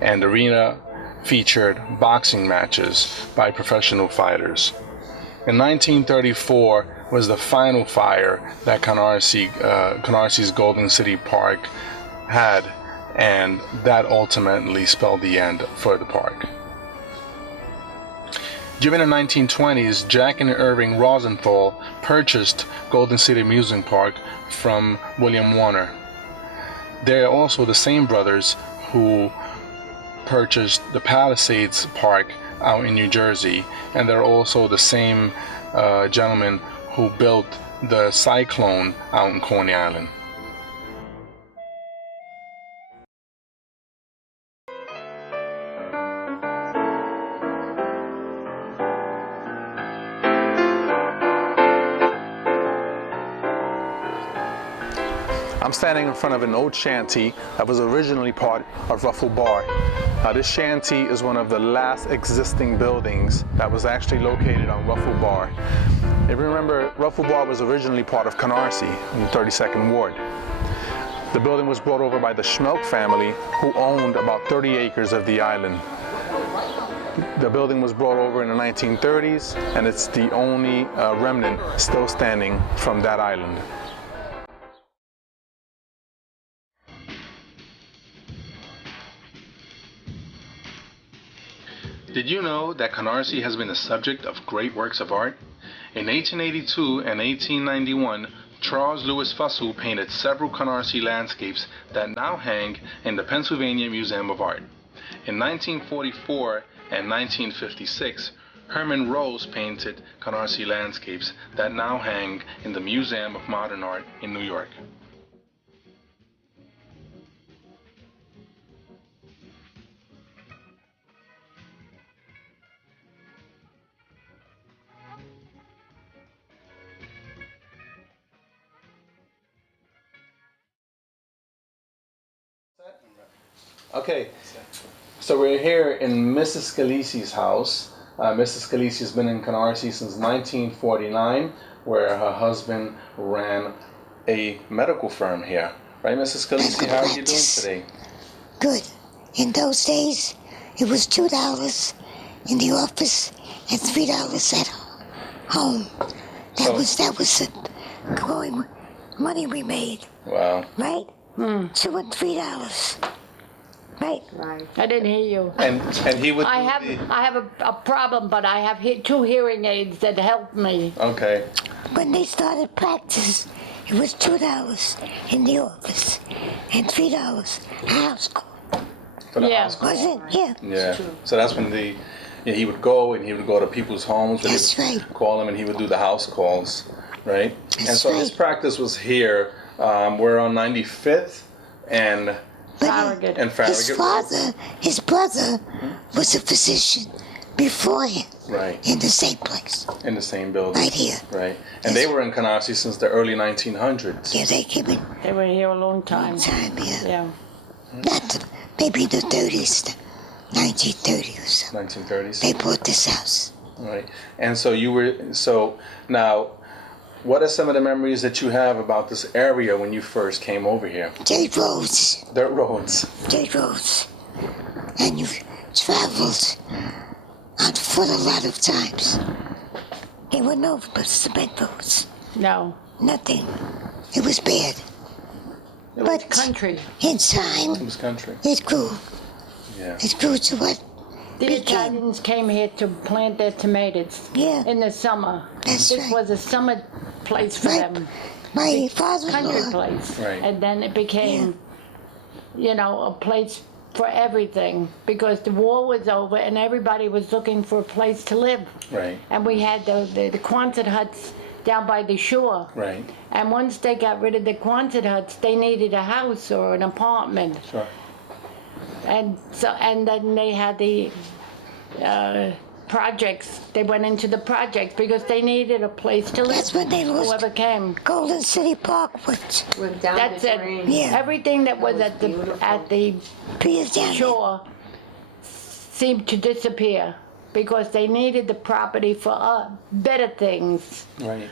And the arena featured boxing matches by professional fighters. In 1934 was the final fire that Canarsie Golden City Park had, and that ultimately spelled the end for the park. During the 1920s, Jack and Irving Rosenthal purchased Golden City Amusement Park from William Warner. They're also the same brothers who purchased the Palisades Park out in New Jersey, and they're also the same gentleman who built the Cyclone out in Coney Island. I'm standing in front of an old shanty that was originally part of Ruffle Bar. This shanty is one of the last existing buildings that was actually located on Ruffle Bar. If you remember, Ruffle Bar was originally part of Canarsie in the 32nd Ward. The building was brought over by the Schmelk family, who owned about 30 acres of the island. The building was brought over in the 1930s, and it's the only remnant still standing from that island. Did you know that Canarsie has been the subject of great works of art? In 1882 and 1891, Charles Louis Fussell painted several Canarsie landscapes that now hang in the Pennsylvania Museum of Art. In 1944 and 1956, Herman Rose painted Canarsie landscapes that now hang in the Museum of Modern Art in New York. Okay, so we're here in Mrs. Scalise's house. Mrs. Scalise has been in Canarsie since 1949, where her husband ran a medical firm here. Right, Mrs. Scalise, how are you doing today? Good. In those days, it was $2 in the office and $3 at home. That was the going money we made. Wow. Right? $2 and $3. Right. I didn't hear you. And he would. I have a problem, but I have two hearing aids that help me. Okay. When they started practice, it was $2 in the office and $3 a house call. For the Yeah. house call. Was it? Yeah. Yeah. So that's when he would go to people's homes. Where That's they would right. Call them, and he would do the house calls, right? And That's so his right. practice was here. We're on 95th and Farragut. Farragut. His brother was a physician before him. Right. In the same place. In the same building. Right here. Right. And they were in Canarsie since the early 1900s. Yeah, they came in They were here a long time. yeah. Yeah. Not maybe the 30s, 1930 or so. 1930s. They bought this house. Right. And so now, what are some of the memories that you have about this area when you first came over here? Dirt roads. Dirt roads. Dirt roads. and you've traveled on foot a lot of times. There were no cement roads, No. nothing. It was bad. It was country. In time, It was country. it grew. Yeah. It grew to what The became. Italians came here to plant their tomatoes Yeah. in the summer. That's This right. was a summer place for Right. them. My country father-in-law, place. Right. And then it became, you know, a place for everything because the war was over and everybody was looking for a place to live. Right. And we had the Quonset huts down by the shore. Right. And once they got rid of the Quonset huts, they needed a house or an apartment. Sure. And so, and then they had the projects. They went into the projects because they needed a place to live. that's when they lost Whoever came. Golden City Park went Went down That's the it. drain. Yeah. Everything that was at the 2 years down there. shore seemed to disappear because they needed the property for better things. Right.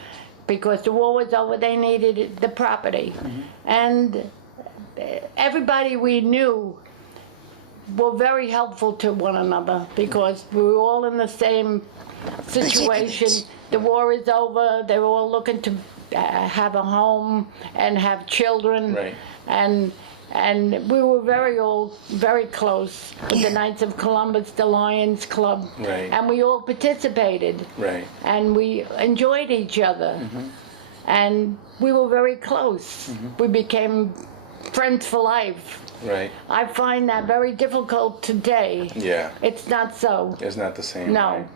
Because the war was over, they needed the property. And everybody we knew were very helpful to one another because we were all in the same situation. The war is over, they were all looking to have a home and have children. Right. And we were very close with the Knights of Columbus, the Lions Club. Right. And we all participated. Right. And we enjoyed each other. And we were very close. We became friends for life. Right. I find that very difficult today. Yeah. It's not so. It's not the same. No. Right?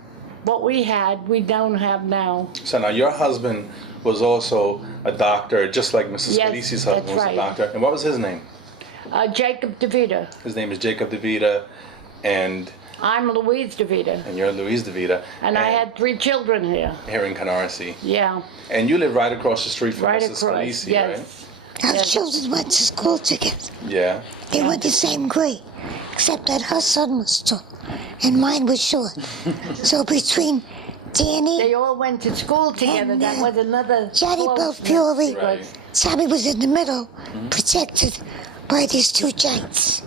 What we had, we don't have now. So now your husband was also a doctor, just like Mrs. Yes, Scalisi's husband that's was right. a doctor. And what was his name? Jacob DeVita. His name is Jacob DeVita, and I'm Louise DeVita. you're Louise DeVita. And I had 3 children here. here in Canarsie. Yeah. And you live right across the street from Right Mrs. across. Scalisi, Yes. Our Yes. children went to school together. right? Yeah. They went the same grade, except that her son was tall and mine was short. So between Danny, They all went to school together. And, That was another Johnny closeness Belfiore, because Tommy was in the middle, protected by these 2 giants.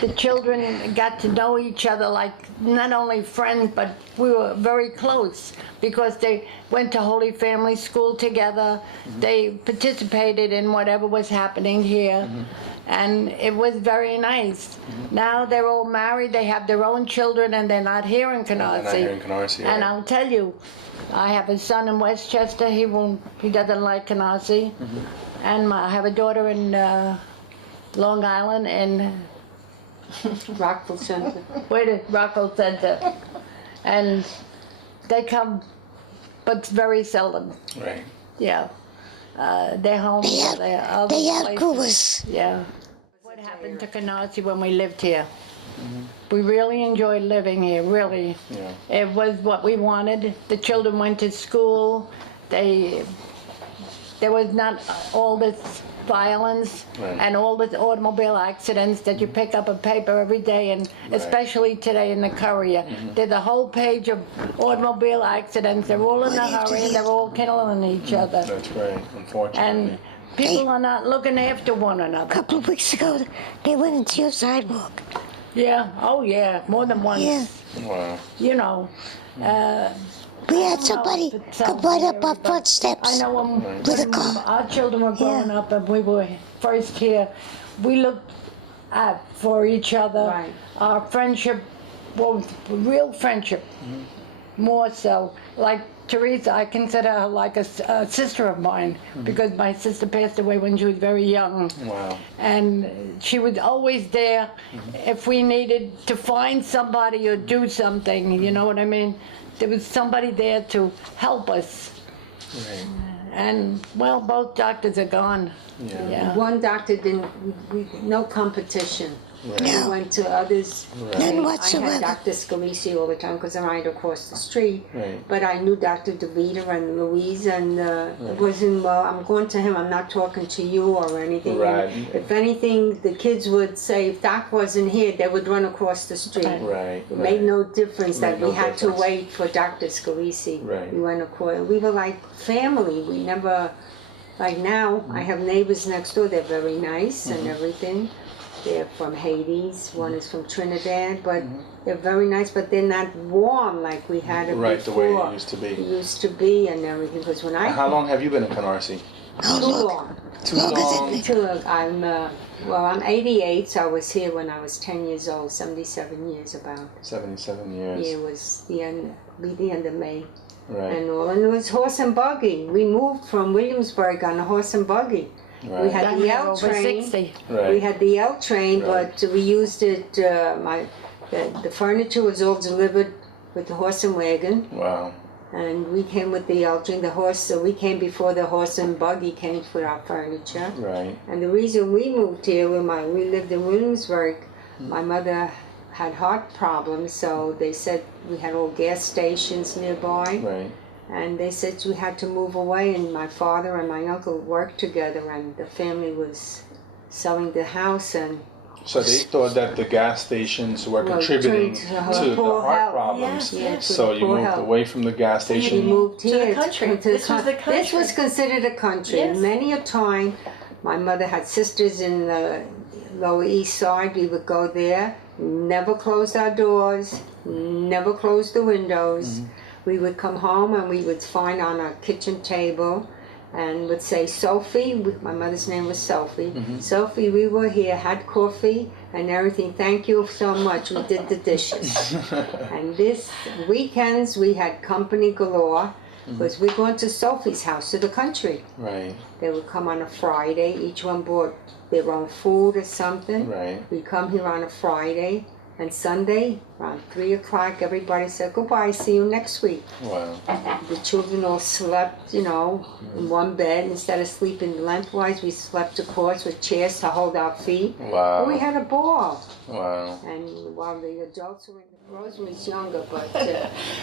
the children got to know each other like not only friends, but we were very close because they went to Holy Family School together. They participated in whatever was happening here. And it was very nice. Now they're all married, they have their own children, and they're not here in They're Canarsie. not here in Canarsie, And right. I'll tell you, I have a son in Westchester. He doesn't like Canarsie. And I have a daughter in Long Island and Rockville Center. Rockville Center. And they come, but very seldom. Right. Yeah. They're home. They outgrew us. Yeah. What happened to Canarsie when we lived here? We really enjoyed living here, really. Yeah. It was what we wanted. The children went to school. There was not all this violence Right. and all the automobile accidents that you pick up a paper every day, and especially today in the Courier. There's a whole page of automobile accidents. They're all in a hurry and they're all killing each other. That's right, unfortunately. And people are not looking after one A another. couple of weeks ago, they went into your sidewalk. Yeah, oh yeah, more than once. Yeah. Wow. You know, We had somebody come right up our front I steps know with a when car. our children were growing up and we were first here, we looked out for each other. Right. Our friendship was real friendship, more so. Like Teresa, I consider her like a sister of mine because my sister passed away when she was very young. Wow. And she was always there if we needed to find somebody or do something, you know what I mean? There was somebody there to help us. Right. And, well, both doctors are gone. Yeah. One doctor didn't, no competition. Right. We No. went to others. None I whatsoever. had Dr. Scalisi all the time because I'm right across the street. Right. But I knew Dr. DeVita and Louise, and it wasn't, well, I'm going to him, I'm not talking to you or anything. Right. And if anything, the kids would say, if Doc wasn't here, they would run across the street. Right. It made no difference that Made no we had difference. to wait for Dr. Scalisi. Right. We went across. We were like family. We never, like now, I have neighbors next door. They're very nice and everything. They're from Hades. One is from Trinidad, but they're very nice. But they're not warm like we had it Right, before. the way it used to be. It used to be and everything. Because when I How long have you been in Canarsie? too long. Too long. Too long. I'm 88, so I was here when I was 10 years old. 77 years about. 77 years. Yeah, it was the end of May. Right. And it was horse and buggy. We moved from Williamsburg on a horse and buggy. Right. We had the L over train. 60. Right. We had the L train, Right. but we used it. The furniture was all delivered with the horse and wagon, Wow. and we came with the L train. The horse. So we came before the horse and buggy came for our furniture. Right. And the reason we moved here, we lived in Williamsburg. My mother had heart problems, so they said we had all gas stations nearby. Right. And they said we had to move away, and my father and my uncle worked together, and the family was selling the house. And So they thought that the gas stations were contributing to the poor heart health. problems. Yeah, to So the you poor moved health. away from the gas We station. moved here the country. This was the country. This was considered a country. Yes. Many a time, my mother had sisters in the Lower East Side. We would go there. Never closed our doors. Never closed the windows. We would come home and we would find on our kitchen table and would say, Sophie, my mother's name was Sophie. Sophie, we were here, had coffee and everything. Thank you so much. We did the dishes. And this weekends we had company galore because we're going to Sophie's house to the country. Right. They would come on a Friday. Each one brought their own food or something. Right. We come here on a Friday. And Sunday, around 3 o'clock, everybody said, goodbye, see you next week. Wow. The children all slept, in one bed. Instead of sleeping lengthwise, we slept, of course, with chairs to hold our feet. Wow. We had a ball. Wow. And while the adults were in the Rose was younger, but...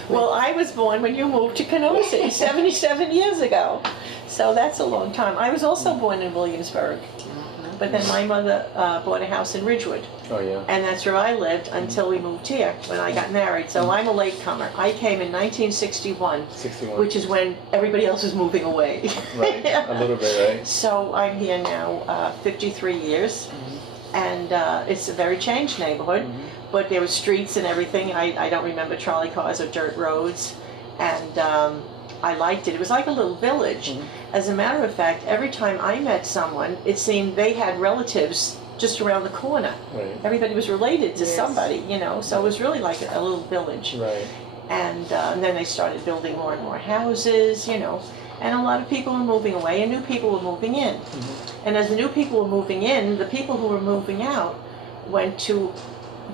Well, I was born when you moved to Canarsie 77 years ago. So that's a long time. I was also born in Williamsburg. But then my mother bought a house in Ridgewood. Oh, yeah. And that's where I lived until we moved here when I got married. So I'm a latecomer. I came in 1961, 61. which is when everybody else was moving away. Right. A little bit, right? So I'm here now 53 years. And it's a very changed neighborhood. But there were streets and everything. I don't remember trolley cars or dirt roads. And I liked it. It was like a little village. As a matter of fact, every time I met someone, it seemed they had relatives just around the corner. Right. Everybody was related to Yes. somebody, so it was really like a little village. Right. And then they started building more and more houses, and a lot of people were moving away and new people were moving in. And as the new people were moving in, the people who were moving out went to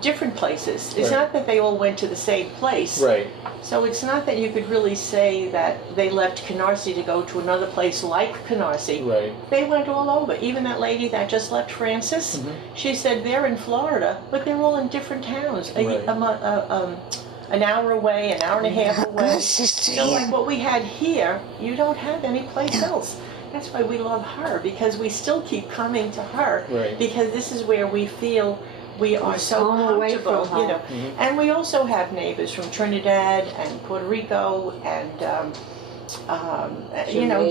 different places. It's Right. not that they all went to the same place. Right. So it's not that you could really say that they left Canarsie to go to another place like Canarsie. Right. They went all over. Even that lady that just left Francis, she said they're in Florida, but they're all in different towns. Right. An hour away, an hour and a half away. Sister, So yeah. like what we had here, you don't have any place else. That's why we love her, because we still keep coming to her, Right. because this is where we feel we are so home away comfortable, from home. And we also have neighbors from Trinidad and Puerto Rico and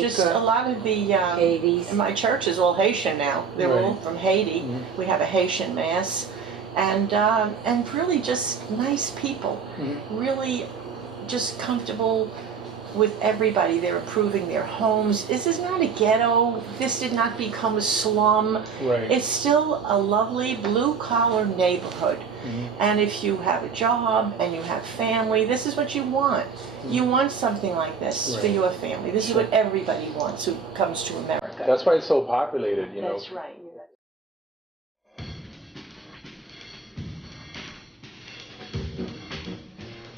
just Jamaica, a lot of the Hades. my church is all Haitian now. They're all Right. from Haiti. We have a Haitian mass, and really just nice people, really just comfortable with everybody. They're improving their homes. This is not a ghetto. This did not become a slum. Right. It's still a lovely blue-collar neighborhood. And if you have a job and you have family, this is what you want. You want something like this for Right. your family. This is what everybody wants who comes to America. That's why it's so populated, That's right.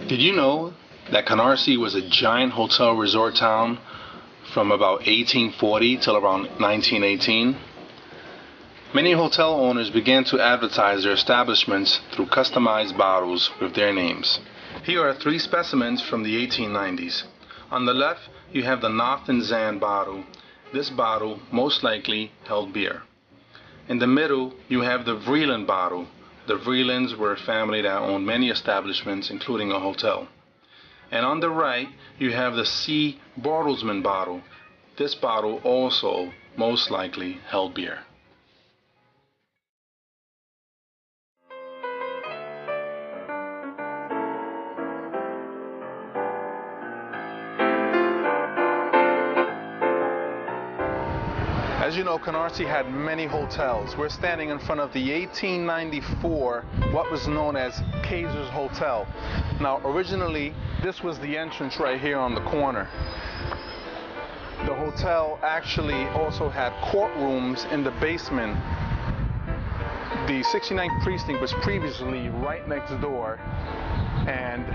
Did you know that Canarsie was a giant hotel resort town from about 1840 till around 1918? Many hotel owners began to advertise their establishments through customized bottles with their names. Here are 3 specimens from the 1890s. On the left, you have the Noth and Zan bottle. This bottle most likely held beer. In the middle, you have the Vreeland bottle. The Vreelands were a family that owned many establishments, including a hotel. And on the right, you have the C. Bartelsman bottle. This bottle also most likely held beer. As you know, Canarsie had many hotels. We're standing in front of the 1894, what was known as Kaiser's Hotel. Now, originally, this was the entrance right here on the corner. The hotel actually also had courtrooms in the basement. The 69th precinct was previously right next door, and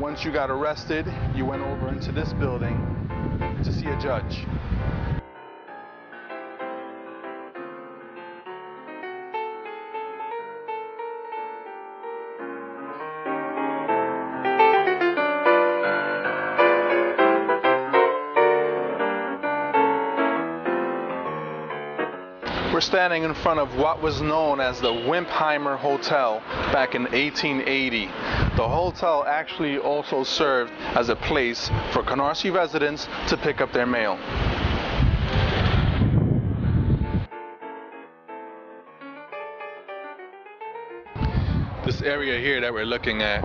once you got arrested, you went over into this building to see a judge. We're standing in front of what was known as the Wimpheimer Hotel back in 1880. The hotel actually also served as a place for Canarsie residents to pick up their mail. This area here that we're looking at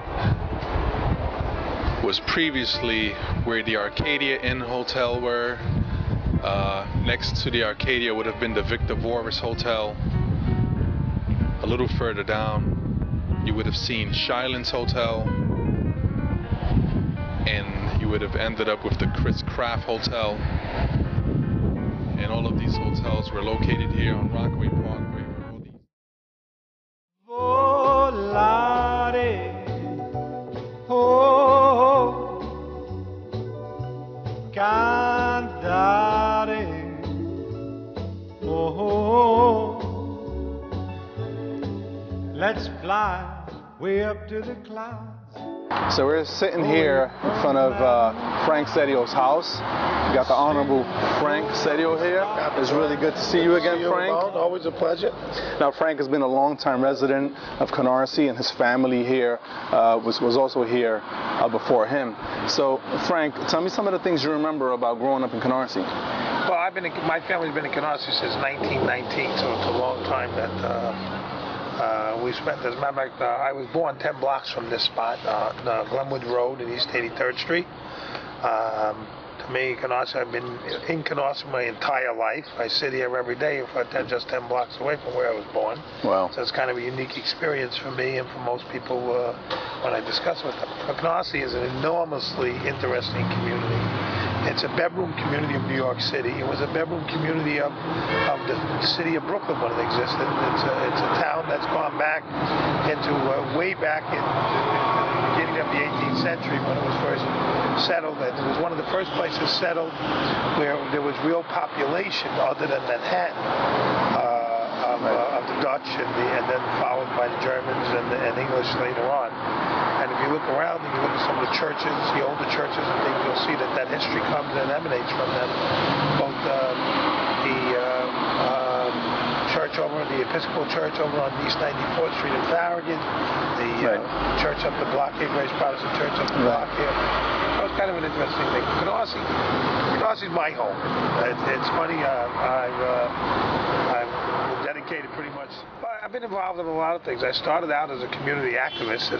was previously where the Arcadia Inn Hotel were. Next to the Arcadia would have been the Victor Voris Hotel. A little further down, you would have seen Shilen's Hotel, and you would have ended up with the Chris Craft Hotel. And all of these hotels were located here on Rockaway Parkway. Volare, oh, cantare. Oh, let's fly way up to the clouds. So we're sitting here in front of Frank Sedio's house. We got the Honorable Frank Sedio here. It's really good to see you again, Frank. Always a pleasure. Now, Frank has been a long-time resident of Canarsie, and his family here was also here before him. So, Frank, tell me some of the things you remember about growing up in Canarsie. Well, my family's been in Canarsie since 1919, so it's a long time that we spent. As a matter of fact, I was born 10 blocks from this spot, Glenwood Road in East 83rd Street. To me, Canarsie, I've been in Canarsie my entire life. I sit here every day for just 10 blocks away from where I was born. Wow. So it's kind of a unique experience for me and for most people when I discuss with them. Canarsie is an enormously interesting community. It's a bedroom community of New York City. It was a bedroom community of the city of Brooklyn when it existed. It's a town that's gone back into way back in the beginning of the 18th century when it was first settled. It was one of the first places settled where there was real population other than Manhattan of the Dutch and then followed by the Germans and English later on. And if you look around and you look at some of the churches, the older churches and things, you'll see that history comes and emanates from them. Both the church the Episcopal Church over on East 94th Street in Farragut, the church up the block here, Grace Protestant Church up the block here. So it's kind of an interesting thing. Canarsie is my home. It's funny, I've dedicated pretty much. I've been involved in a lot of things. I started out as a community activist.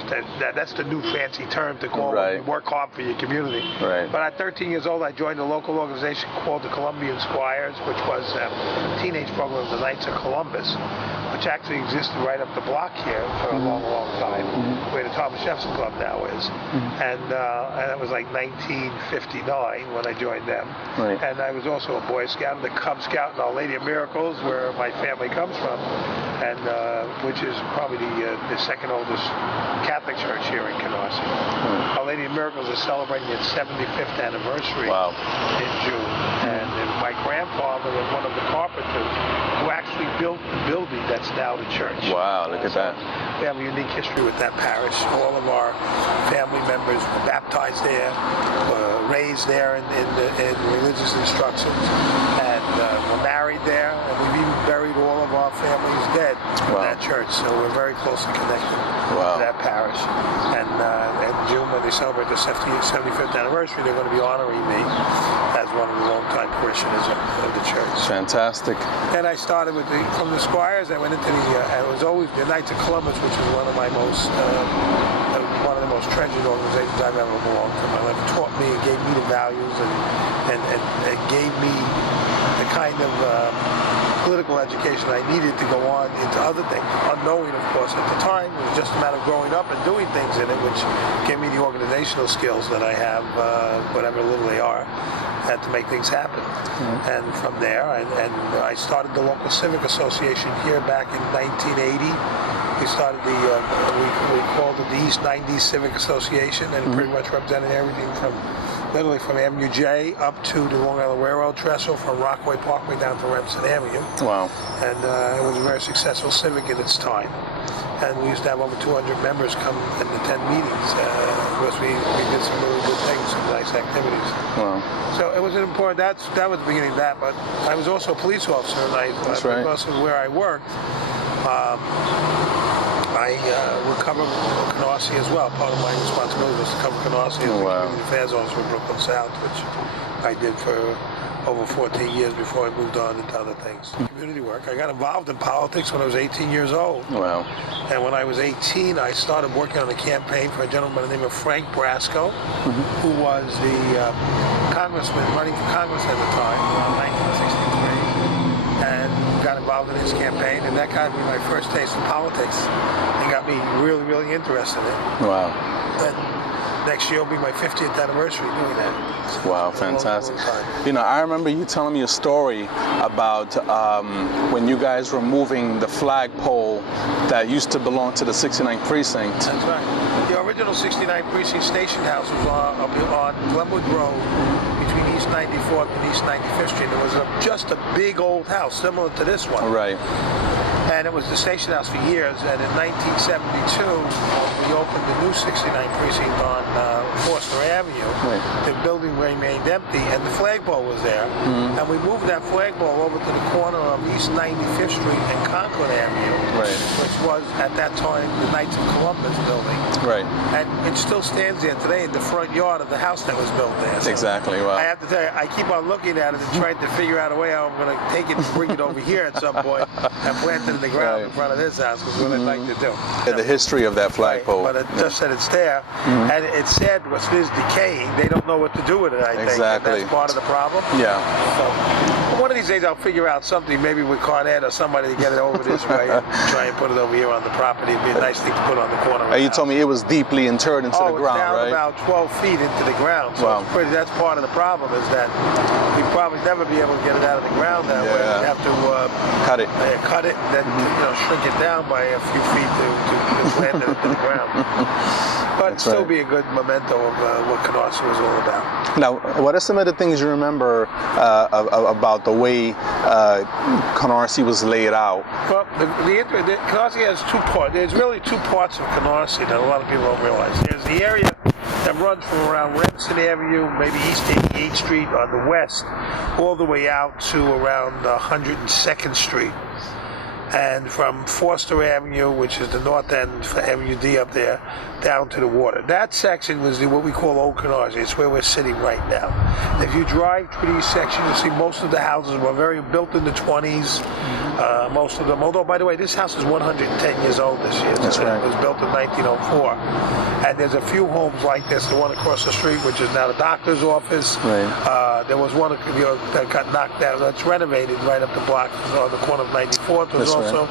That's the new fancy term to call when you work hard for your community. Right. But at 13 years old, I joined a local organization called the Columbian Squires, which was a teenage program of the Knights of Columbus, which actually existed right up the block here for a long, long time, where the Thomas Jefferson Club now is. And it was like 1959 when I joined them. Right. And I was also a Boy Scout and the Cub Scout and Our Lady of Miracles, where my family comes from, and which is probably the second oldest Catholic church here in Canarsie. Our Lady of Miracles is celebrating its 75th anniversary in June. And my grandfather was one of the carpenters who actually built the building that's now the church. Wow, look at that. We have a unique history with that parish. All of our family members were baptized there, raised there in religious instructions, and were married there. And we've even buried all of our families dead in that church. So we're very closely connected to that parish. And in June, when they celebrate the 75th anniversary, they're going to be honoring me as one of the longtime parishioners of the church. Fantastic. And I started from the Squires. I went into it was always the Knights of Columbus, which is one of the most treasured organizations I've ever belonged to in my life. taught me and gave me the values and gave me the kind of political education I needed to go on into other things. Unknowing, of course, at the time, it was just a matter of growing up and doing things in it, which gave me the organizational skills that I have, whatever little they are, and to make things happen. And from there, and I started the local civic association here back in 1980. We started we called it the East 90s Civic Association, and pretty much represented everything from literally from Avenue J up to the Long Island Railroad trestle, from Rockaway Parkway down to Remsen Avenue. Wow. And it was a very successful civic in its time. And we used to have over 200 members come and attend meetings. Of course, we did some really good things, some nice activities. Wow. So it was an important, that was the beginning of that, but I was also a police officer, and because of where I worked, I would cover Canarsie as well. Part of my responsibility was to cover Canarsie as the Community Affairs Officer for Brooklyn South, which I did for over 14 years before I moved on into other things. Community work. I got involved in politics when I was 18 years old. Wow. And when I was 18, I started working on a campaign for a gentleman by the name of Frank Brasco, who was the congressman running for Congress at the time, around 1963. And got involved in his campaign, and that got me my first taste of politics. It got me really, really interested in it. Wow. And next year will be my 50th anniversary doing that. Wow, fantastic. You know, I remember you telling me a story about when you guys were moving the flagpole that used to belong to the 69th precinct. That's right. The original 69th precinct station house was on Glenwood Road between East 94th and East 95th Street. It was just a big old house, similar to this one. Right. And it was the station house for years. And in 1972, we opened the new 69th precinct on Foster Avenue. Right. The building remained empty, and the flagpole was there. And we moved that flagpole over to the corner of East 95th Street and Concord Avenue, which was at that time the Knights of Columbus building. Right. And it still stands there today in the front yard of the house that was built there. So exactly. Wow. I have to tell you, I keep on looking at it and trying to figure out a way how I'm going to take it and bring it over here at some point and plant it in the ground in front of this house, because what I'd like to do. Yeah, the history of that flagpole. But it just said it's there, and it's sad what's it is decaying. They don't know what to do with it, I think. Exactly. And that's part of the problem. Yeah. So one of these days I'll figure out something, maybe with Con Ed or somebody, to get it over this way and try and put it over here on the property. It'd be a nice thing to put on the corner. You told me it was deeply interred into the ground, down right? about 12 feet into the ground. So Wow. that's part of the problem, is that we'd probably never be able to get it out of the ground that way. We'd have to cut it, and then shrink it down by a few feet to plant it into the ground. But That's still right. be a good memento of what Canarsie was all about. Now, what are some of the things you remember about the way Canarsie was laid out? Well, the Canarsie has two parts. There's really two parts of Canarsie that a lot of people don't realize. There's the area that runs from around Remsen Avenue, maybe East 88th Street on the west, all the way out to around 102nd Street. And from Foster Avenue, which is the north end for Avenue D up there, down to the water. That section was what we call Old Canarsie. It's where we're sitting right now. If you drive through these sections, you'll see most of the houses were built in the 20s. Most of them, although, by the way, this house is 110 years old this year. That's right. It was built in 1904. And there's a few homes like this, the one across the street, which is now the doctor's office. Right. There was one that got knocked down. That's renovated right up the block on the corner of 94th. That's also,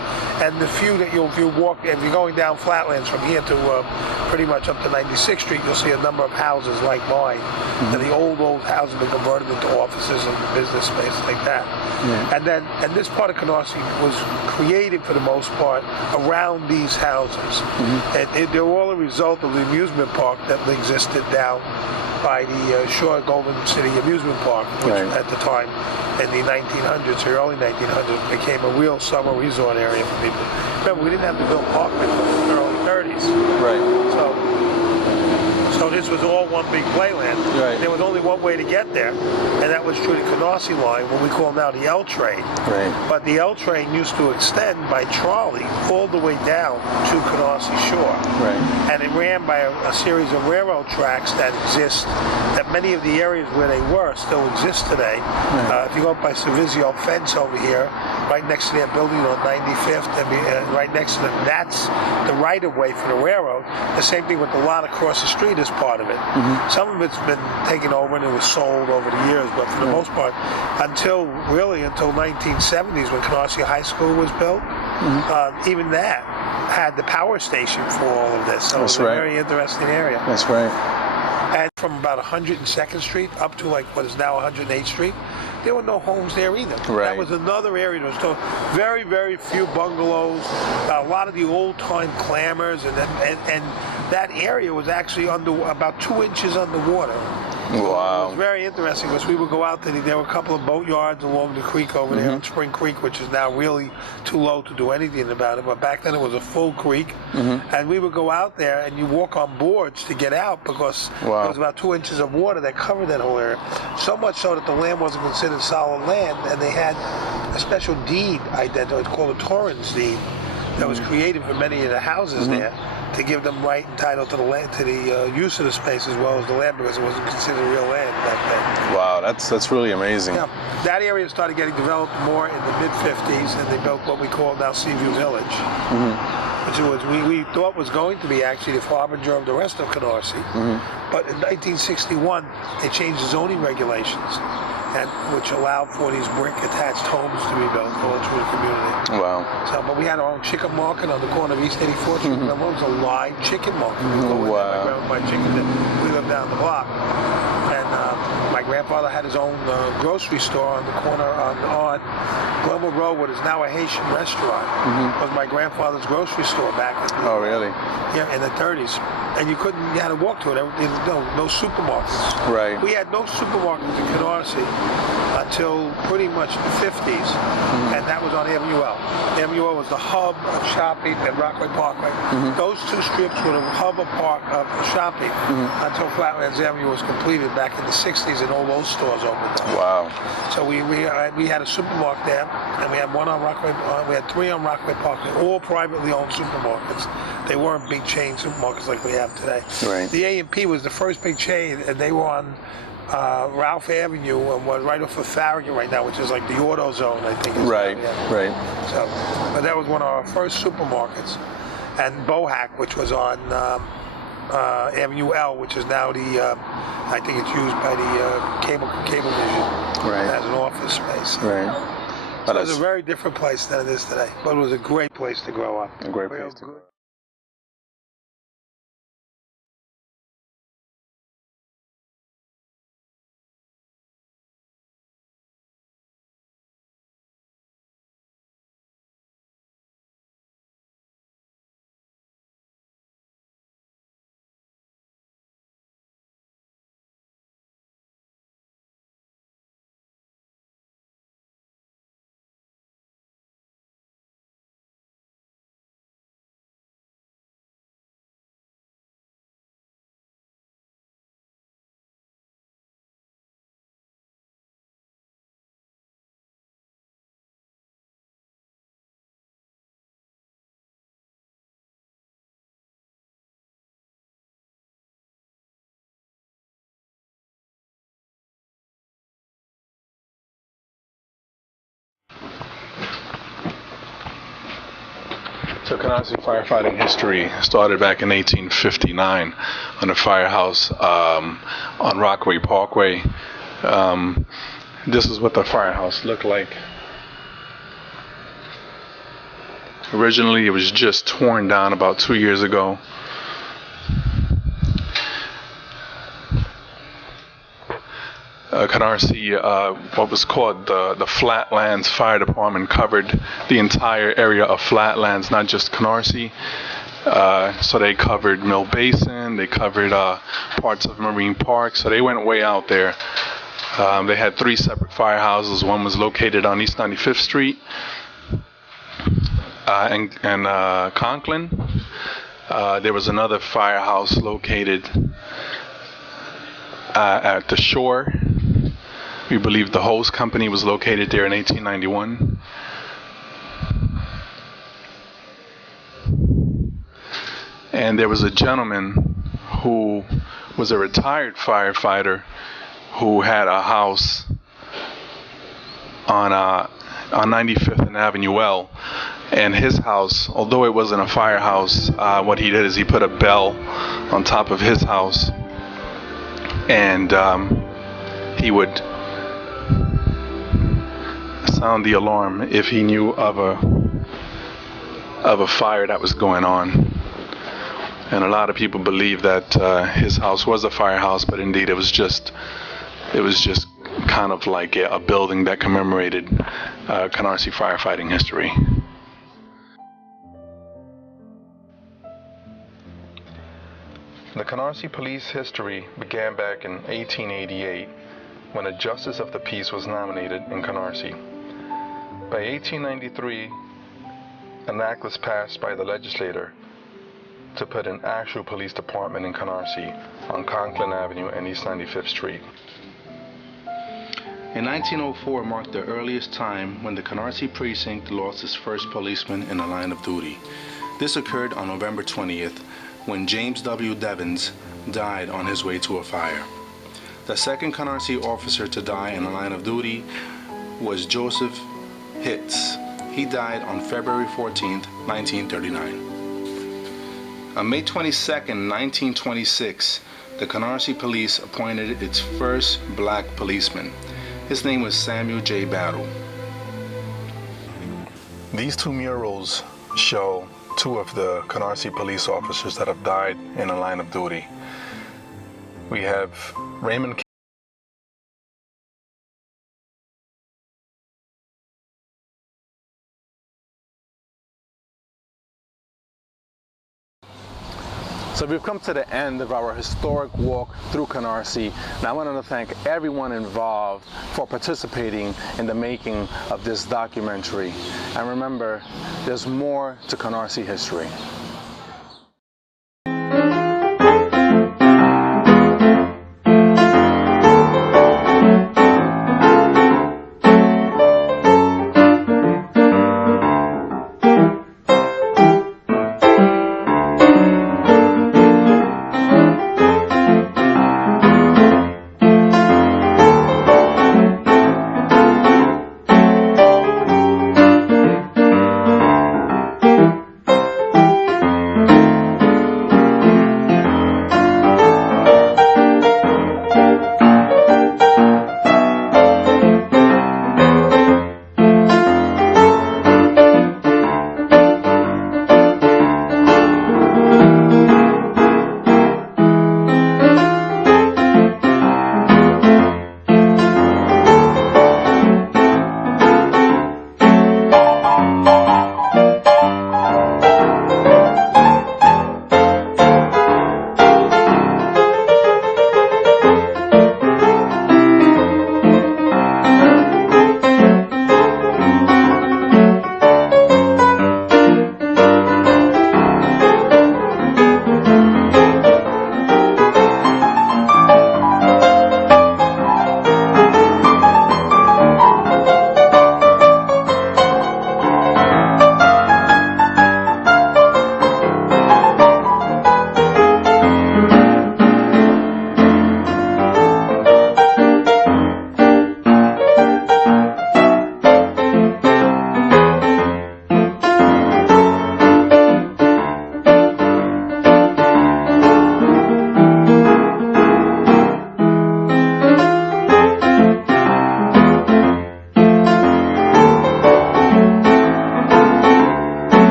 and the few that if you're going down Flatlands from here to pretty much up to 96th Street, you'll see a number of houses like mine. And the old houses have been converted into offices and business space like that. Yeah. And this part of Canarsie was created for the most part around these houses. They're all a result of the amusement park that existed down by the Shore Golden City Amusement Park, which at the time in the 1900s, or early 1900s, became a real summer resort area for people. Remember, we didn't have to build parkland until the early 30s. Right. So this was all one big playland. Right. There was only one way to get there, and that was through the Canarsie line, what we call now the L train. Right. But the L train used to extend by trolley all the way down to Canarsie Shore. Right. And it ran by a series of railroad tracks that exist, that many of the areas where they were still exist today. If you go up by Savizio Fence over here, right next to their building on 95th, and right next to them. That's the right-of-way for the railroad. The same thing with the lot across the street is part of it. Some of it's been taken over and it was sold over the years, but for the most part, until 1970s when Canarsie High School was built, even that had the power station for all of this. So it's a very interesting area. That's right. And from about 102nd Street up to like what is now 108th Street, there were no homes there either. Right. That was another area that was very, very few bungalows, a lot of the old-time clammers, and that area was actually about 2 inches underwater. Wow. It was very interesting because we would go out there were a couple of boat yards along the creek over there on Spring Creek, which is now really too low to do anything about it. But back then it was a full creek. And we would go out there and you walk on boards to get out because there was about 2 inches of water that covered that whole area. So much so that the land wasn't considered solid land, and they had a special deed identified called a Torrens deed that was created for many of the houses there, to give them right and title to the land, to the use of the space as well as the land, because it wasn't considered real land back then. Wow, that's really amazing. Yeah, that area started getting developed more in the mid-50s, and they built what we call now Seaview Village, which was we thought was going to be actually the harbinger of the rest of Canarsie. But in 1961, they changed the zoning regulations, which allowed for these brick-attached homes to be built all through the community. Wow. So, but we had our own chicken market on the corner of East 84th Street. It was a live chicken market. We go in there, my grandma buy chicken. We lived down the block. And my grandfather had his own grocery store on the corner on Glenwood Road, what is now a Haitian restaurant. It was my grandfather's grocery store back in the, in the 30s. And you had to walk to it. No supermarkets. Right. We had no supermarkets in Canarsie until pretty much the 50s, and that was on Avenue L. Avenue L was the hub of shopping at Rockaway Parkway. Those two strips were the hub of shopping until Flatlands Avenue was completed back in the 60s, and all those stores opened up. Wow. So we had a supermarket there, and we had one on Rockaway. We had 3 on Rockaway Parkway, all privately owned supermarkets. They weren't big chain supermarkets like we have today. Right. The A&P was the first big chain, and they were on Ralph Avenue and was right off of Farragut right now, which is like the Auto Zone, I think. Right. So, but that was one of our first supermarkets, and Bohack, which was on Avenue L, which is now I think it's used by the cable division as an office space. Right. So it was a very different place than it is today, but it was a great place to grow up. A great place to grow up. So Canarsie firefighting history started back in 1859 on a firehouse on Rockaway Parkway. This is what the firehouse looked like. Originally, it was just torn down about 2 years ago. Canarsie, what was called the Flatlands Fire Department, covered the entire area of Flatlands, not just Canarsie. So they covered Mill Basin, they covered parts of Marine Park, so they went way out there. They had 3 separate firehouses. One was located on East 95th Street and Conklin. There was another firehouse located at the Shore. We believe the hose company was located there in 1891. And there was a gentleman who was a retired firefighter who had a house on on 95th and Avenue L. And his house, although it wasn't a firehouse, what he did is he put a bell on top of his house, and he would sound the alarm if he knew of a fire that was going on. And a lot of people believe that his house was a firehouse, but indeed it was just kind of like a building that commemorated Canarsie firefighting history. The Canarsie police history began back in 1888 when a justice of the peace was nominated in Canarsie. By 1893, an act was passed by the legislature to put an actual police department in Canarsie on Conklin Avenue and East 95th Street. In 1904 marked the earliest time when the Canarsie precinct lost its first policeman in the line of duty. This occurred on November 20th when James W. Devins died on his way to a fire. The second Canarsie officer to die in the line of duty was Joseph Hitz. He died on February 14th, 1939. On May 22, 1926, the Canarsie Police appointed its first black policeman. His name was Samuel J. Battle. These two murals show two of the Canarsie police officers that have died in the line of duty. We have Raymond So we've come to the end of our historic walk through Canarsie, and I want to thank everyone involved for participating in the making of this documentary. And remember, there's more to Canarsie history.